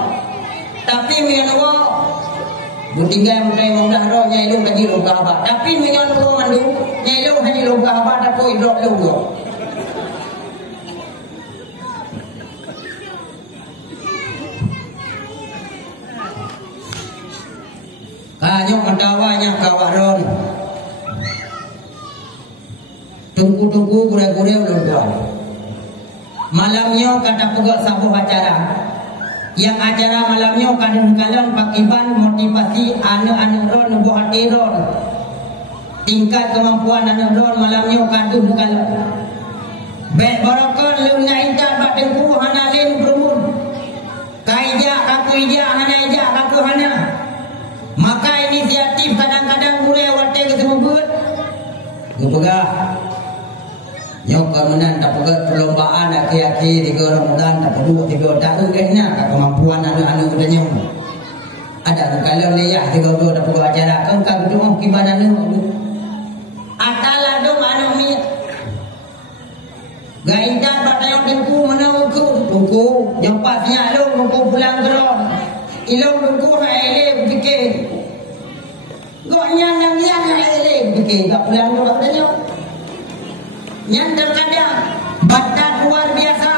Tapi menyut awak bertinggal mulai mudah roh nyailu lagi roh kahabat. Tapi menyut awak mandu nyailu hanya roh kahabat tak koi roh lu. Kanyok mendawanya kawaron. Tunggu-tunggu gurau-gurau lun tuan. Malamnya kata pegak sabuh acara. Yang acara malamnya kadang-kadang pakiban motivasi anak-anak ron nubuh hati ron. Tingkat kemampuan anak ron malamnya kadung kalau. Bet barakon lun naincat bak tengku hana lim berumun. Kaijak kaku ijak hana ijak kaku hana. Maka inisiatif kadang-kadang gurau wate ke semua buat. Gupegah. Nyok kemenan tak pegat perlombaan aki-aki 3 Ramadan tak perlu 3 tahun kena kemampuan anak-anak udahnya. Ada kalau leyah 3 tak perlu acara kau kan betul kiban anu. Atala dong anu mi. Gaidan batayong dengku menau ku nyempatnya lu ku pulang geron. Ilong dengku haile fikir. Goknya nang yang haile fikir tak pulang geron katanya. Yang terkadang badan luar biasa.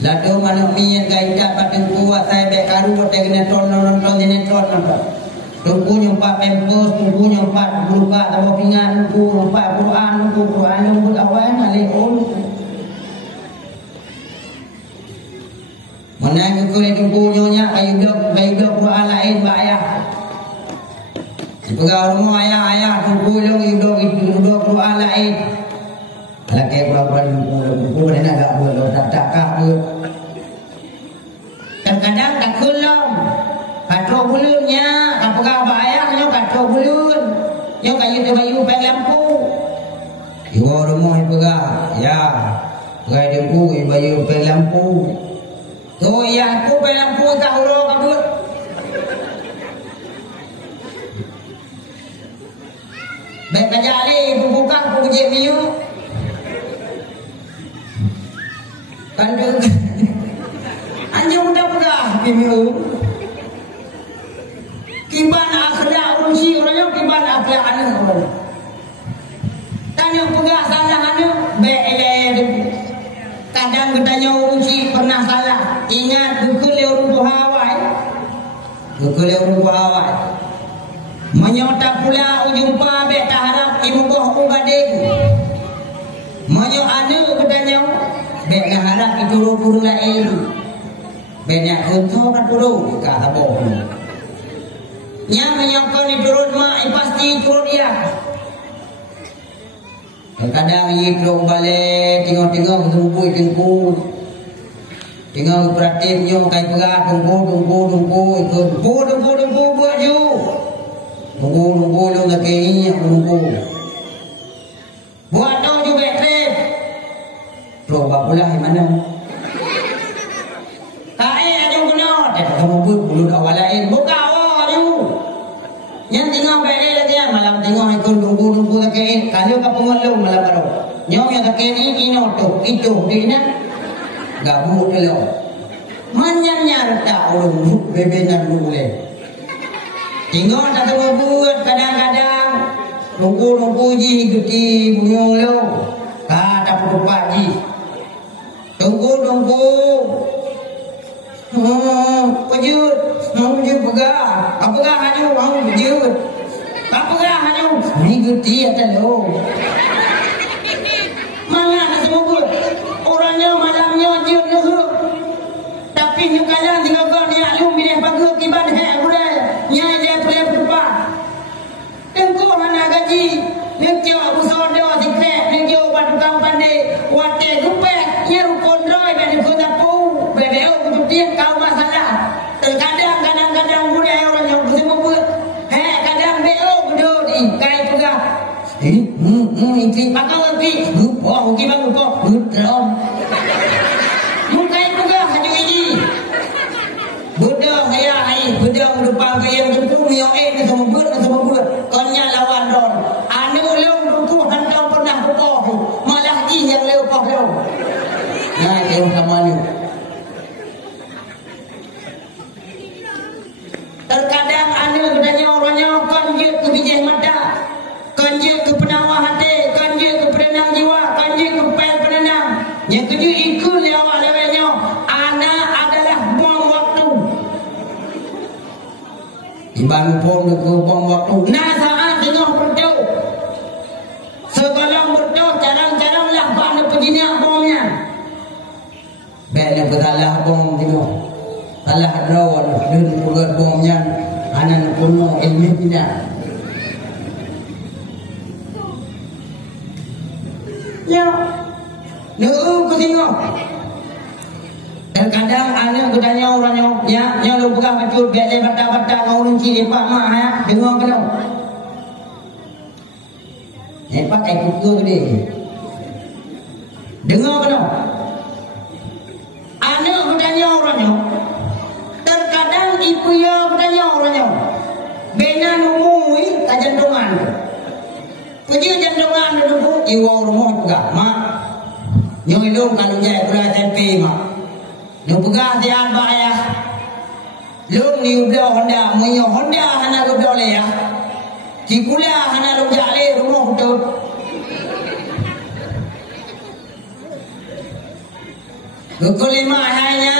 Lalu mana mi yang gaidan batang kuat saya bekaru botek netron nonton. tunggu nyempat tempus, tunggu nyempat buka tambah pingan, tunggu nyempat Quran yang awal alihun. Menang kulit tunggu nyonya kayu blok Quran lain bayar. Pegang rumah ayah tunggu long yudok Quran lain. Laki Quran tunggu mana agak boleh tak kah. Kadang-kadang tak kulong. Katro bulunnya, kapag bayarnya katro bulun. Yung kayu bayu peng lampu. Iwo rumah ipaga, ya. Pagay dengku bayu peng lampu. To ya aku peng lampu kahuro kabut. Baik kajali bubuka bubuji miyu. Kandung. Anjing udah pegah miyu. Kiban akhlak unsi orangnya kiban akhlak anu orang. Tanya pegah salah anu bele. Kadang bertanya unsi pernah salah. Ingat bukul urung hawai. Bukul urung hawai. Menyota pula ujumpa be taharap ibu boh gading. Menyo anu bertanya be taharap itu urung lain. Banyak untuk kan dulu kata boh. Yang menyangkau turun mak pasti turun dia. Kadang ia turun balik tengok tunggu. Tengok perhatiannya kayak pegang tunggu ikut tunggu buat ju. Tunggu lu nak kini tunggu. Buat tu juga trip. Coba pula mana? Ada guna. Kamu bulu awal lain buka. Yang tinggal balik lagi malam tengok ikut tunggu tak kini. Kalau kau pengeluh malam baru. Nyom yang tak kini ini itu dia gabung dulu. Manyanya tak orang bebenan boleh. Tengok tak buat kadang-kadang tunggu ji guti bunyo lo. Tak lupa ji. Tunggu. Pejut, pegang. Apakah hanya orang pejut? Apakah hanya ni guti atau lo? Mana nak sebut? Orangnya malamnya je dah. Tapi nyukalan tinggal kau ni alum bila bagus kiban hek budai. Nya dia boleh berubah. Tengku hana gaji. Nengjo usodo sikret, nengjo tukang pandai. Wate gupet, nya rukun roy dan rukun tapu. Bedeo kemudian kau masalah. Kadang-kadang budaya orang yang bersebut. Kadang beo gedor di kai pegang. Ini pakau lagi. Lupa, bang lupa. Betul. Mukai pegang haju ini. Bedang saya bedang depan kaya jemput yang ni semua buat. Konya lawan don. Anu leung duku handang pernah bukoh. Malah ini yang leung poh leung. Nah, leung sama ni. Terkadang anu bertanya orangnya kanjut ke bijih mata, kanjut ke penawar hati, kanjut ke penenang jiwa, kanjut ke pel penenang. Yang kedua ikut lewat-lewatnya, anak adalah buang waktu. Iban pun ke buang waktu. Nah saat tengah berdoa, segala berdoa jarang-jaranglah pada penjinak bomnya. Benda bersalah bom tengok. Salah rawan dan juga bomnya anak kuno ilmu tidak. Ya, aku tengok. Terkadang anak bertanya orangnya, ya lu bukan betul biar bata-bata kau runci lepak mak ya, dengar kena. Lepak ikut ke dia. Dengar kena. Anak bertanya orangnya. Ibu ya bertanya orangnya. Bena numui kajandungan. Puji jandungan dulu iwa rumah juga. Mak. Nyong ilung kalau jaya pula tempe mak. Nyong pegah tian pak ayah. Lung ni ublah Honda. Muyo Honda hana ublah le ya. Cikula hana ublah le rumah betul. Kekulima hanya.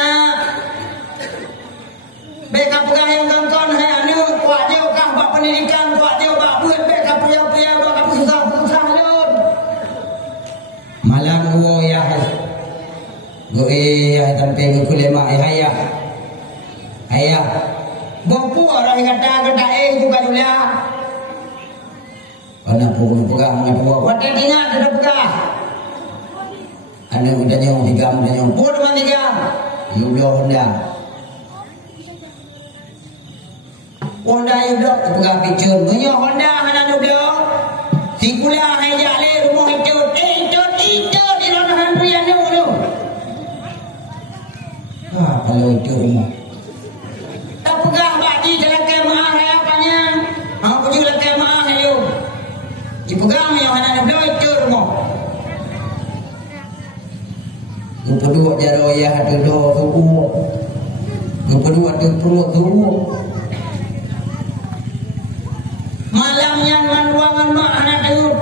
Beka pegang yang kongkon hai anu kuat dia kah pendidikan buat dia buat buat baik kapia-pia buat kamu susah lun. Malam gua ya. Gua ya sampai gua lema ayah. Ayah. Bongku orang kata juga dulu. Anak pun pegang anak pun. Waktu tinggal sudah pegang. Anak udah nyong digam udah nyong. Pun mana digam? Yudo Honda. Honda yudo pegang picture. Punya Honda mana yudo? Si kuliah hai jale rumah itu. Itu di mana handrian tu? Kalau itu rumah. Tak pegang bagi dalam kemah harapannya. Aku juga kemah ayo. Dipegang yang mana yudo itu rumah. Kedua jaro ya kedua tubuh. Kedua tubuh. Malamnya ruangan mak anak tu.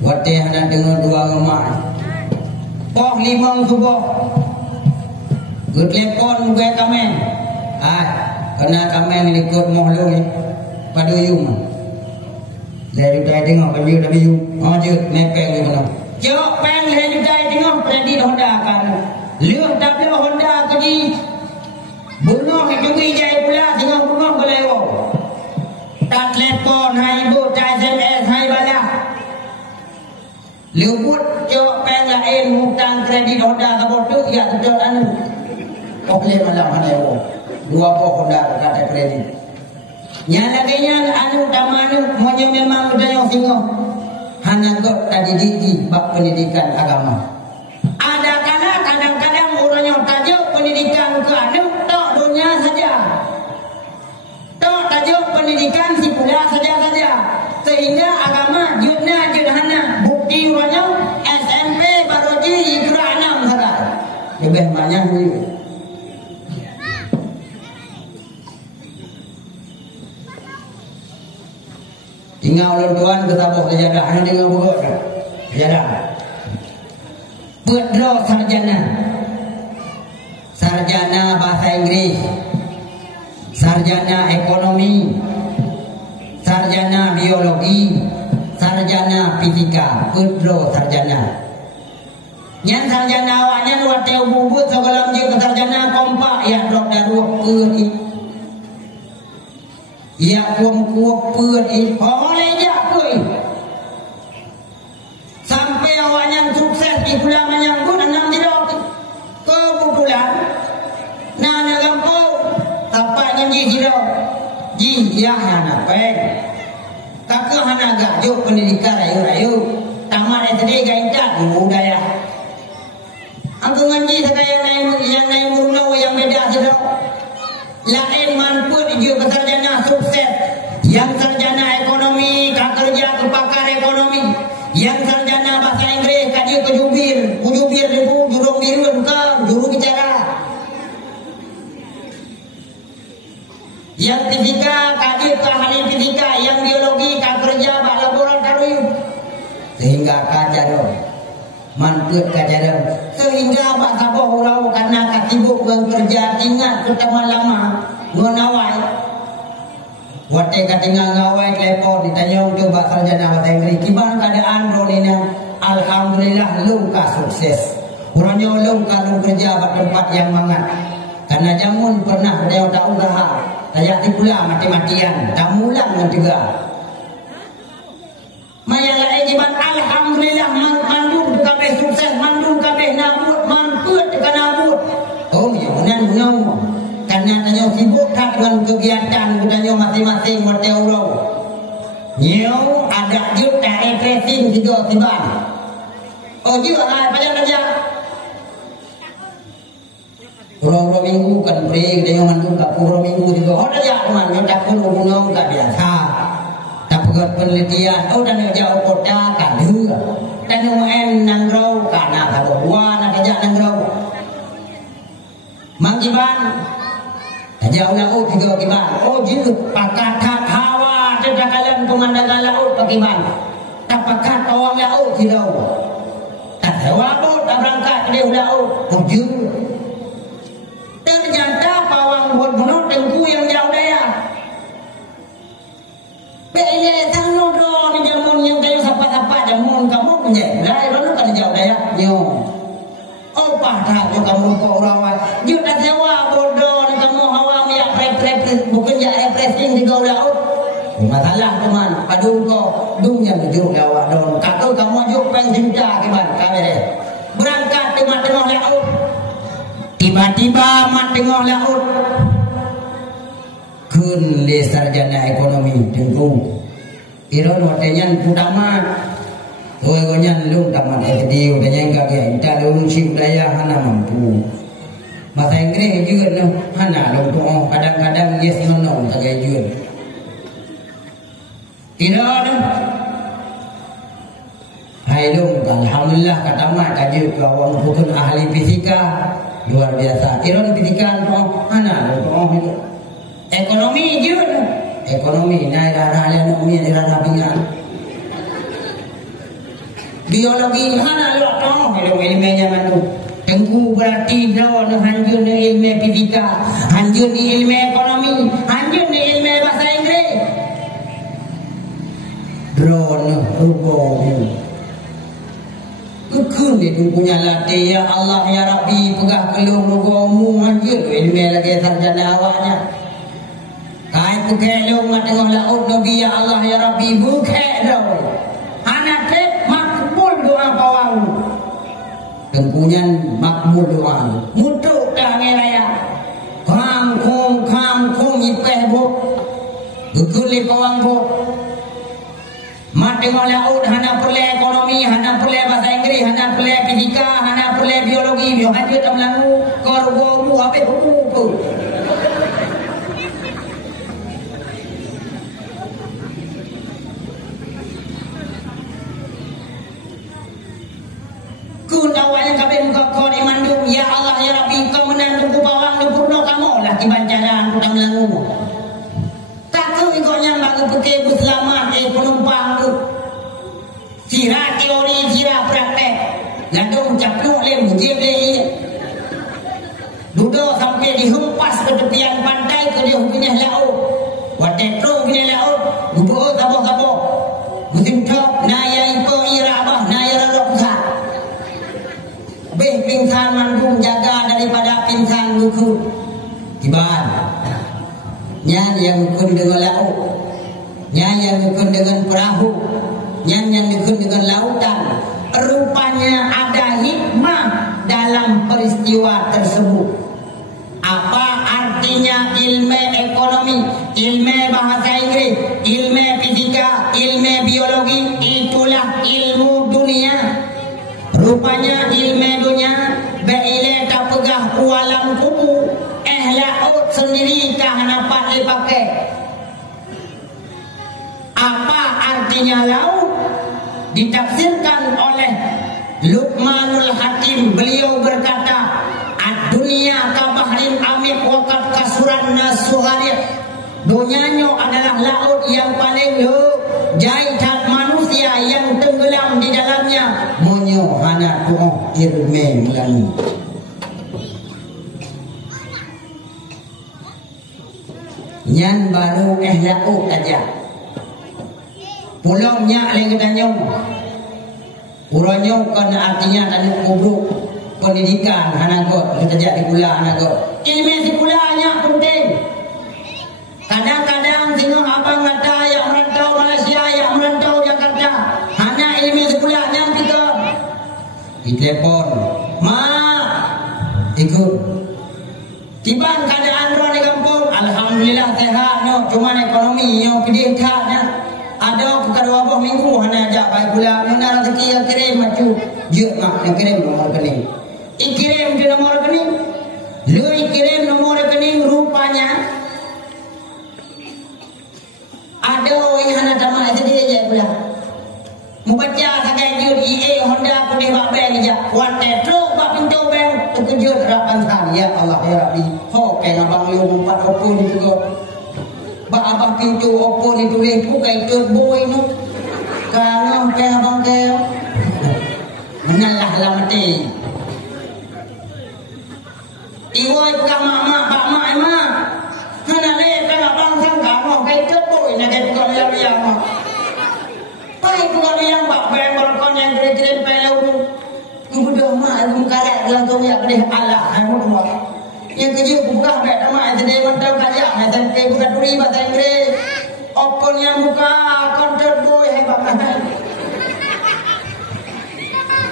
Wate anak dengan dua mak. Pok limang subuh. Telepon gue kamen. Kena kamen ikut mohlo ni. Pada yung. Dari tadi tengok baju dah baju. Je nepeng ni mana. Jok pen le juga tengok predi Honda kan. Lihat tapi Honda keji. Bunga kejugi jai pula tengok bunga belewo. Tak telepon hai ibu cai SMS hai bala. Lihat jok pen lain hutang kredit Honda kabotu ya betul anu. Boleh malam hanewo. Dua pok Honda kata kredit. Nyala kenya anu tamanu monya memang udah yang singo. Hanya kau tadi didi bab pendidikan agama. Ada kadang-kadang orang yang tajuk pendidikan ke anu tok dunia saja. Tok tajuk pendidikan si pula saja. Sehingga agama judna judhana. Bukti orangnya SMP baroji ikra 6 sahaja. Lebih banyak ni. Tinggal orang tuan ketabuh sejadah. Hanya tinggal buruk. Sejadah. Berdraw sarjana. Sarjana bahasa Inggris. Sarjana ekonomi. Sarjana biologi. Sarjana fisika. Berdraw sarjana. Yang sarjana awaknya luar teu bubut segala macam sarjana kompak ya drop daruh ke Ya kuam-kuam pun oleh je pun sampai awaknya sukses di pulang menyambut enam tidak kebetulan nana gampau tapaknya ji tidak ji yang anak baik kakak anak gajuk pendidikan rayu tamat SD gaintak budaya aku ngaji sekaya yang naik murno yang beda tidak lain manpun juga sarjana sukses yang sarjana ekonomi kerja kepakar ekonomi yang sarjana bahasa Inggris kaji kejubir ribu jurung biru ke juru bicara yang fisika kaji ke ahli fisika yang biologi kerja bah laboratorium sehingga kajaran manput kajaran sehingga Pak Saboh urau karena kasibuk bekerja ingat ketemu lama ngonawai wate katinga ngawai telepon ditanya untuk bak sarjana bahasa Inggris gimana keadaan Ronina. Alhamdulillah lungka sukses orangnya lungka kerja bak tempat yang mangat karena jamun pernah dia tak usaha saya pula mati-matian tak mulang juga mayalah ejiban alhamdulillah mandung kabeh sukses mandung kabeh nabut mamput tekan nabut oh ya benar karena tanya sibuk tak dengan kegiatan budaya masing-masing wate urau nyau ada juk refreshing juga tiba oh juga lah pajak kerja Pura-pura minggu kan beri dia mandung tak pura minggu juga oh dah ya teman yang tak pun hubungan tak biasa tak pegat penelitian oh dan jauh kota kan dua dan UN nangrau karena tak buat nak kerja nangrau mangkiban jauh laut juga kiban oh jitu pakat hawa dedakalan pemandangan laut pakiban tak pakat orang laut tidak tak sewa bot berangkat ke laut ujung ternyata pawang buat bunuh tengku yang jauh daya nyo. Opah dah jo kamu kau orang. Jo dah sewa bodoh kamu hawa ya prep bukan ya refreshing di kau laut. Masalah teman, aduh kau dunia mejuk lawak don. Kata kamu jo pencinta keman kamera. Berangkat tengah-tengah laut. Tiba-tiba mat tengah laut. Kun le sarjana ekonomi tengku. Iron watenyan pudamat. Oi gonyan lung taman ekdiu danyan kage ita lung sim daya hana mampu. Masa Inggris juga noh hana lung tu kadang-kadang yes no kage juga. Iron hai lung alhamdulillah katamat kaji kawan bukan ahli fisika luar biasa. Iron fisika tu hana lung itu. Ekonomi juga. Ekonomi nai rara ekonomi rara pingan. Biologi hana lo tahu ilmu-ilmunya mana tengku berarti dah hanjur ni ilmu fisika, hanjur ni ilmu ekonomi, hanjur ni ilmu bahasa Inggeris. Drone rubong. Kekun dia tu punya latih ya Allah ya Rabbi pegah kelung rugomu hanjur ilmu lagi sarjana awaknya. Kai pegah lung mat tengah laut Nabi ya Allah ya Rabbi buka dah. Hana trip doa pawang tengkunyan makbul doa mutuk dah ngelaya kham khum ipeh bo guguli pawang bo mat tengok laut hana perlu ekonomi hana perlu bahasa Inggeris hana perlu fisika hana perlu biologi bio haju tamlangu korgomu ape hukum tu kun awalnya kabeh muka kon imandung ya Allah ya Rabbi kau menandung ku bawang lu purno kamu lah di bancaran ku tamlangu tak ku ikonya bagi peke bu selamat penumpang tu sira teori sira praktek gadung capluk le mujib le duduk sampai dihempas ke tepian pantai ke dia punya laut watetro punya laut duduk gabo-gabo musim tok naya ipo irabah naya roksa beh pingsan mandung jaga daripada pingsan luku tiban nyan yang kun dengan laut nyan yang kun dengan perahu nyan yang kun dengan lautan rupanya ada hikmah dalam peristiwa tersebut. Apa artinya ilmu ekonomi, ilmu bahasa Inggris, ilmu fisika, ilmu biologi? Itulah ilmu dunia. Rupanya ilmu dunia beile tak pegah kualam kubu laut sendiri tak dapat dipakai. Apa artinya laut? Ditafsirkan oleh Luqmanul Hakim, beliau berkata ad-dunya kabahrin amik waqad kasuran nasuharir. Dunianya adalah laut yang paling jaitat manusia yang tenggelam di dalamnya. Monyo hana tu'ah irme mulani. Nyan baru laut aja. Pulangnya lagi tanyong. Uranya kan artinya tanyong kubruk. Pendidikan anak kau kita jadi pula anak kau. Ilmu sekolahnya penting. Kadang-kadang tengok abang kata yang merantau Malaysia, yang merantau Jakarta, hanya ilmu sekolahnya kita. Di telepon, ikut. Tiba keadaan orang di kampung, alhamdulillah sehat. No, cuma ekonomi yang pedihkannya. Ada kedua buah minggu hanya ajak baik pula. Nona rezeki yang kirim maju. Jut mak yang kirim nomor rekening. Ikirim di nomor rekening. Lu kirim nomor rekening rupanya ada yang hanya tamat itu dia je pula. Membaca sakai jut EA Honda aku di bak bank je. Wate truk bak pintu bank terkejut harapan san. Ya Allah ya Rabbi. Ho kayak abang lu mempat opun juga. Bak abang pintu opun itu dia bukai turbo itu. Kangen kayak abang kayak menalah lah mati. Iwai pegang mak pak mak emak. Hana le kan abang sangka mau kayak turbo ini kayak pegang liang mak. Pai pegang liang bak bang balkon yang keren-keren pelau tu. Kudu yang karet langsung ya kedih Allah yang kedua. Yang kerja buka baik nama sedih mentang kaya dan ke buka duri bahasa Inggris. Open yang buka counter boy hebat kan.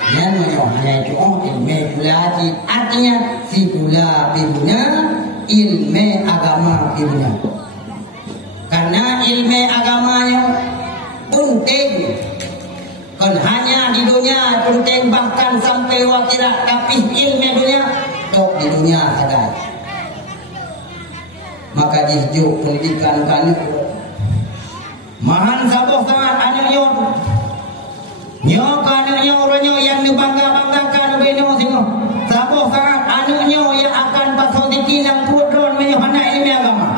Yang namanya itu ilmu kulati artinya fikula bibunya ilmu agama bibunya. Karena ilmu agamanya penting. Kan hanya di dunia penting bahkan sampai akhirat, tapi ilmu dunia tok di dunia ada. Maka dijuk pendidikan kan mahan saboh sangat anak nyo kan nyo yang dibangga-banggakan beno singo. Saboh sangat anak nyo yang akan pasal dikinang putron menyo anak ilmu agama.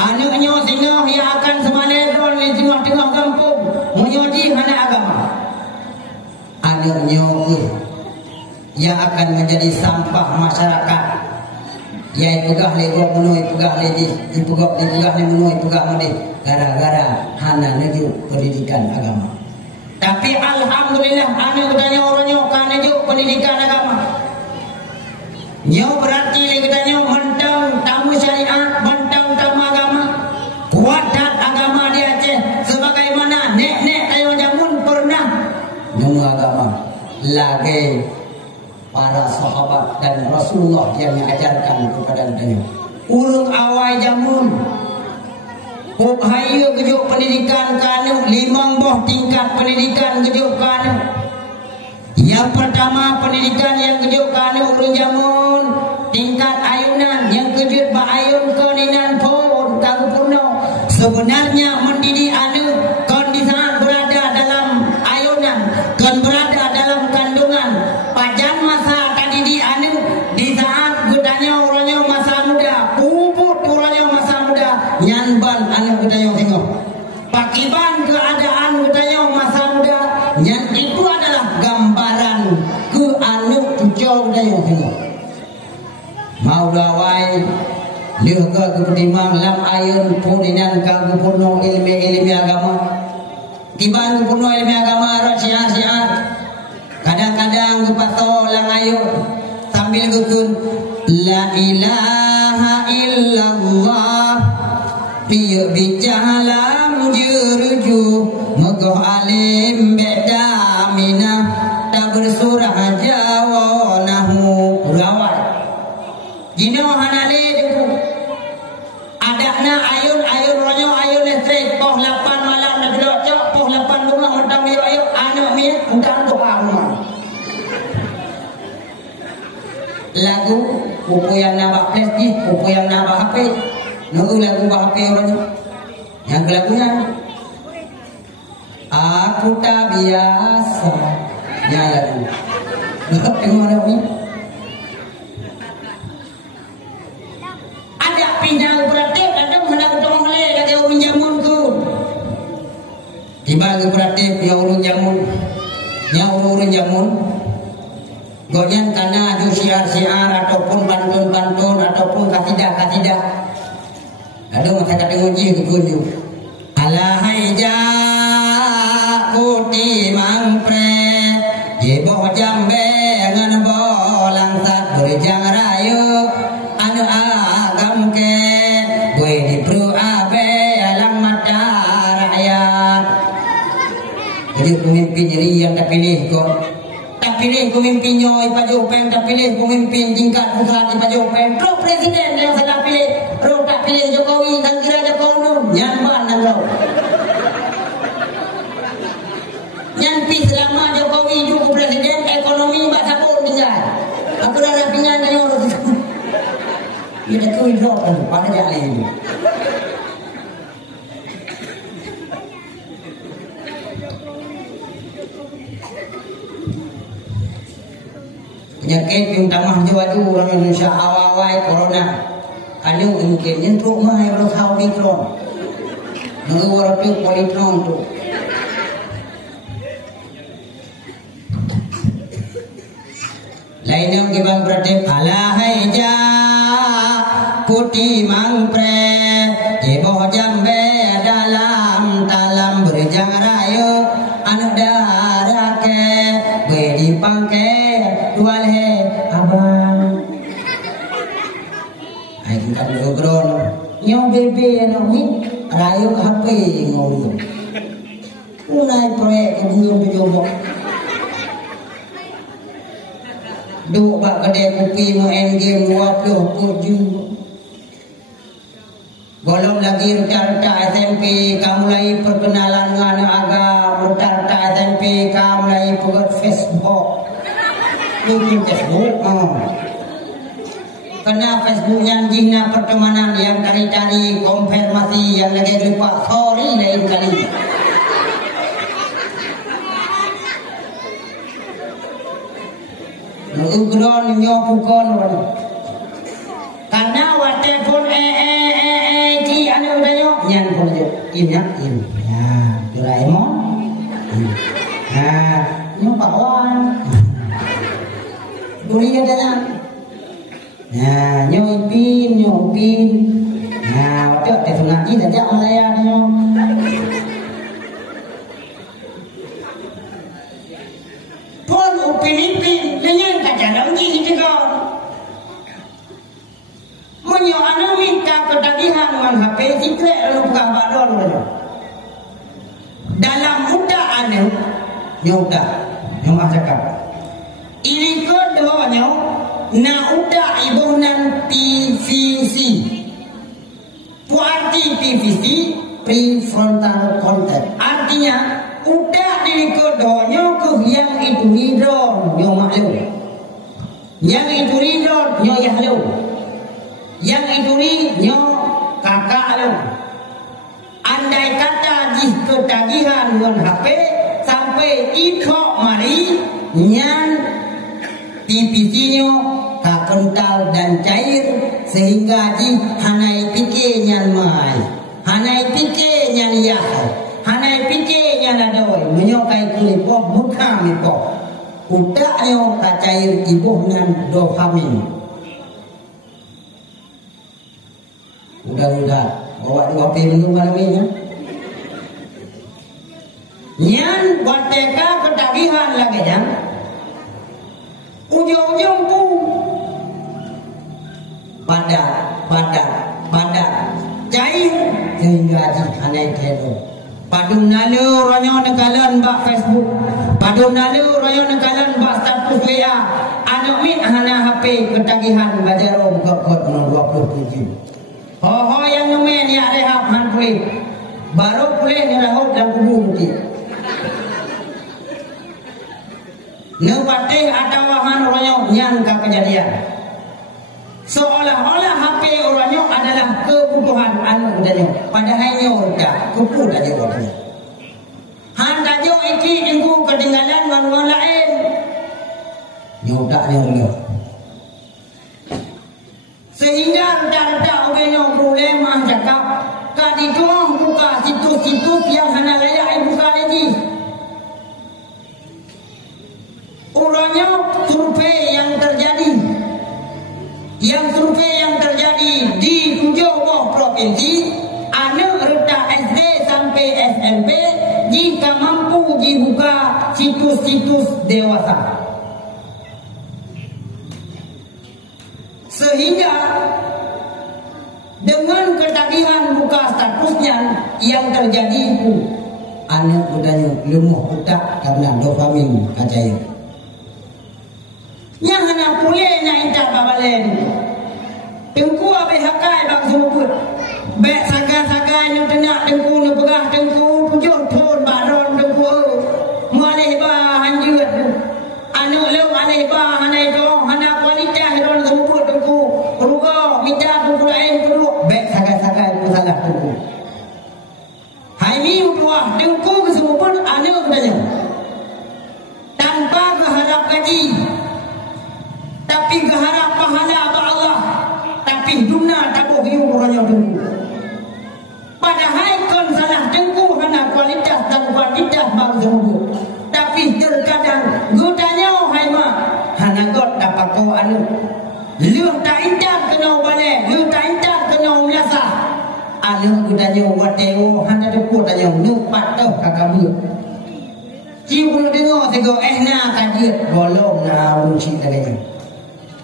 Anak nyo singo yang akan semaledron di tengah-tengah kampung menyoji anak agama. Anak nyo yang akan menjadi sampah masyarakat. Ya pegah lego menoi pegah ledi pegah le menoi pegah mede gara-gara hana negeri pendidikan agama. Tapi alhamdulillah anak katanya orangnya kan juga pendidikan agama. Nyo berarti le katanya mentang tamu syariat, mentang tamu agama. Wadat agama di Aceh sebagaimana nek-nek tayo jamun pernah nemu agama lagi para sahabat dan Rasulullah yang mengajarkan kepada kita. Urung awal jamun Puk hayu kejuk pendidikan kanu 5 buah tingkat pendidikan kejuk kanu. Yang pertama pendidikan yang kejuk kanu urung jamun tingkat ayunan yang kejut bayun keninan pun tahu purno. Sebenarnya mendidik anu kon di saat berada dalam ayunan, kon berada dalam kandungan. Pajan masa kadidi anu di saat gedanya orangnya masa muda, puput orangnya masa muda, nyanban anu gedanya tengok. Pakiban keadaan gedanya masa muda, yang itu adalah gambaran ke anu tujuh gedanya tengok. Mau dawai lihat ke ketimang lam ayun puninan kagu purno ilmi agama. Tiban purno ilmi agama syiar-syiar. Kadang-kadang kepato lang ayun sambil gukun la ilaha illallah piye bicalam juruju mogo alim beda mina tak bersurah jawa nahu rawat jino hanale duku adakna ayun ronyo ayun listrik poh 8 malam nak docok poh 8 rumah mentang dia ayo anak mi bukan doa rumah lagu pupu yang nambah plastik pupu yang nambah HP nunggu lagu bah HP orangnya yang lagunya aku tak biasa ya lagu tetap tengok ada ni ada pinjam praktik ada menang tolong le kata urung jamun tu tiba ke praktik ya urung jamun goyan karena ada syiar-syiar ataupun pantun-pantun ataupun kasidah-kasidah. Ada masyarakat yang uji kegunjung. Alahai ja kuti mangpre jeboh jambe ngan bolang sat berjang rayu anu agam ke gue di pru abe alang mata rakyat. Jadi pemimpin jadi yang tak pilih kok. Pilih pemimpin nyoy Pajopeng, tak pilih pemimpin tingkat pusat di Pajopeng. Pro presiden yang sedang pilih, pro tak pilih Jokowi, dan kira Jokowi nyanban dan pro. Nyanpi selama Jokowi juga presiden, ekonomi mbak sabun tinggal. Aku dah rapingan dan nyoy. Ia dah kuih drop kan, pada jali ini. Penyakit yang tamah jawadu orang Indonesia awal-awal corona. Kalau mungkin nyentuh mai berasal mikron. Nunggu orang tu politron tu. Lain yang kita berarti alahai ja putih mangpre jeboh jambe dalam talam berjang rayu anak darake bedi pangke bebe yang ni rayu HP ngau. Unai proyek kebun berjobok. Duk bak kedai kopi main game 20 jam. Belum lagi rekan-rekan SMP kamu mulai perkenalan dengan agama, rekan-rekan SMP kamu mulai pegat Facebook. Bikin Facebook. Kena Facebook yang jina pertemanan yang cari-cari konfirmasi yang lagi lupa sorry lain kali. Ugron nyopukon karena wate pun ki anu udayo nyan pun inyak in ya Doraemon nyopawan duri ada nyopin wate te sunati saja Malaya nyo pun upin-ipin dengan kajaran gini juga menyo anu minta ketagihan dengan HP secret lalu buka badon dalam muda anu nyoda nyomah cakap ini keduanya na uda ibunan PVC arti PVC prefrontal cortex artinya udah diri keduanya ke yang itu ridon nyomah lu yang itu ridon nyoyah lu yang itu nyo kakak lu. Andai kata jih ketagihan dengan HP sampai ikut mari nyan PVC nyo tak kental dan cair sehingga jih hanai pikir nyan mai hanai pikir nyan yah hanai pikir nyan adoi menyokai kulit pok muka mipok udah nyo tak cair ibu nan dopamin. Udah bawa dua pintu malam ini. Nyan buat TK ketagihan lagi ya. Ujung-ujung pun pada cair sehingga aneh kelo. Padum nalu royo nekalan bak Facebook. Padum nalu royo nekalan bak status WA. Anu min hana HP ketagihan bajarom kekot 27. Oh yang nomen ya rehab manpui baru pulih ngerahut dan kubur mungkin nepatih atau wahan orangnya nyangka kejadian seolah-olah HP orangnya adalah kebutuhan anu udahnya padahal nyorda kupu dah jawabnya handa jo iki jengku ketinggalan manual lain nyorda sehingga reda-reda obenyo problem cakap kadidong buka situs-situs yang hana layak buka lagi urangnya survei yang terjadi di 7 buah provinsi anak reda SD sampai SMP jika mampu dibuka situs-situs dewasa sehingga dengan ketagihan buka statusnya yang terjadi itu anak mudanya lemuh utak karena dopamin kacair yang anak pulih yang intak babalen tengku abe hakai bang semuput bek saga-saga yang tenak tengku nepegah tengku pujuk thon baron tengku malih bah hanjut anu leu alih bah hanai dong hana kualitas don semuput tengku ruga minta tengku lain kedua bek saga-saga itu salah tengku hai ni utuah tengku ke semuput anu katanya tanpa keharap gaji tapi keharap pahala Allah tapi dunia tak boleh orangnya tengku padahal kon salah tengku hana kualitas dan kuantitas bang semuput tapi terkadang gudanya haima hana god dapat kau anu lu tak indah kena balik lu tak indah kena biasa anu gudanya wateo hana depo tanya lu patau kakabur cium dengar tego ehna kadir bolong na uci tadi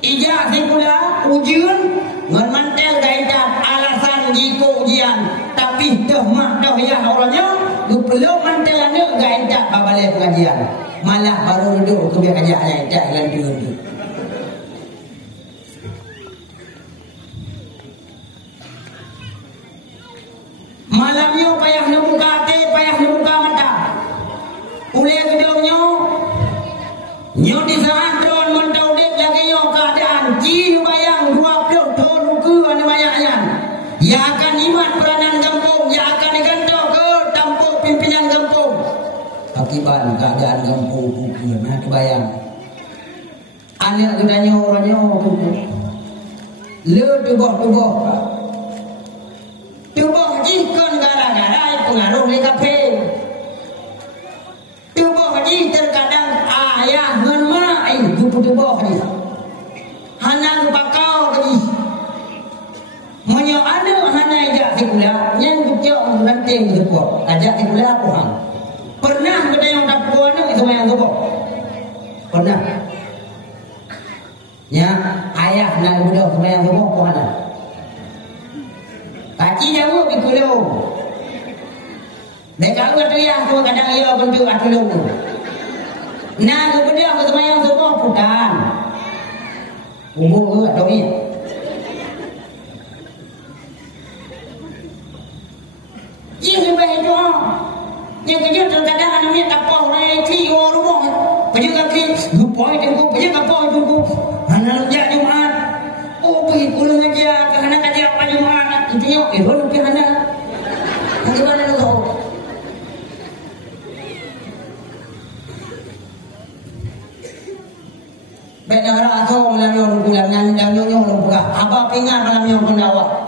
ijak sekula ujian ngan mantel gaitan alasan jiko ujian tapi dah mak dah ya orangnya lu belum mantelane gak endak babale pengajian malah baru duduk ke biar aja endak lan dulu. Malamnya payah ngebuka hati, payah ngebuka mata. Uleh gedungnya nyo di saat drone mentau dek lagi nyo keadaan ci bayang 20 tahun ke anu bayangnya. Ya akan iman peranan kampung, ya akan digantau ke tampuk pimpinan kampung. Akibat keadaan kampung kuku nah kebayang. Anak gedanya orangnya le tubuh tubuh jikon gara-gara pengaruh DKP. Tubuh haji terkadang ayah ngan mak tubuh haji. Hanang bakau haji. Menyo ada hana ajak sekolah, yang kecil nanti berbuat. Ajak sekolah pulang. Pernah kita yang tak puan itu yang tubuh. Pernah. Ya, ayah nak budak yang tubuh puan. Kaci jauh di kulau. Dekat tu ya, tu kadang ia bentuk atulung. Nah, kemudian aku semayang semua putan. Umur atau ni. Ia sampai itu. Yang kerja terkadang anaknya kapal naik kiri rumah. Penjaga kiri, lupa itu, penjaga kapal itu. Anak jak Jumaat. Oh, pergi pulang aja, kerana kerja apa Jumaat. Itu yang baru pergi anak. Bagaimana tu tahu? Benar atau malam yang pulang, dan yang pulang. Apa pingat malam yang pendawa?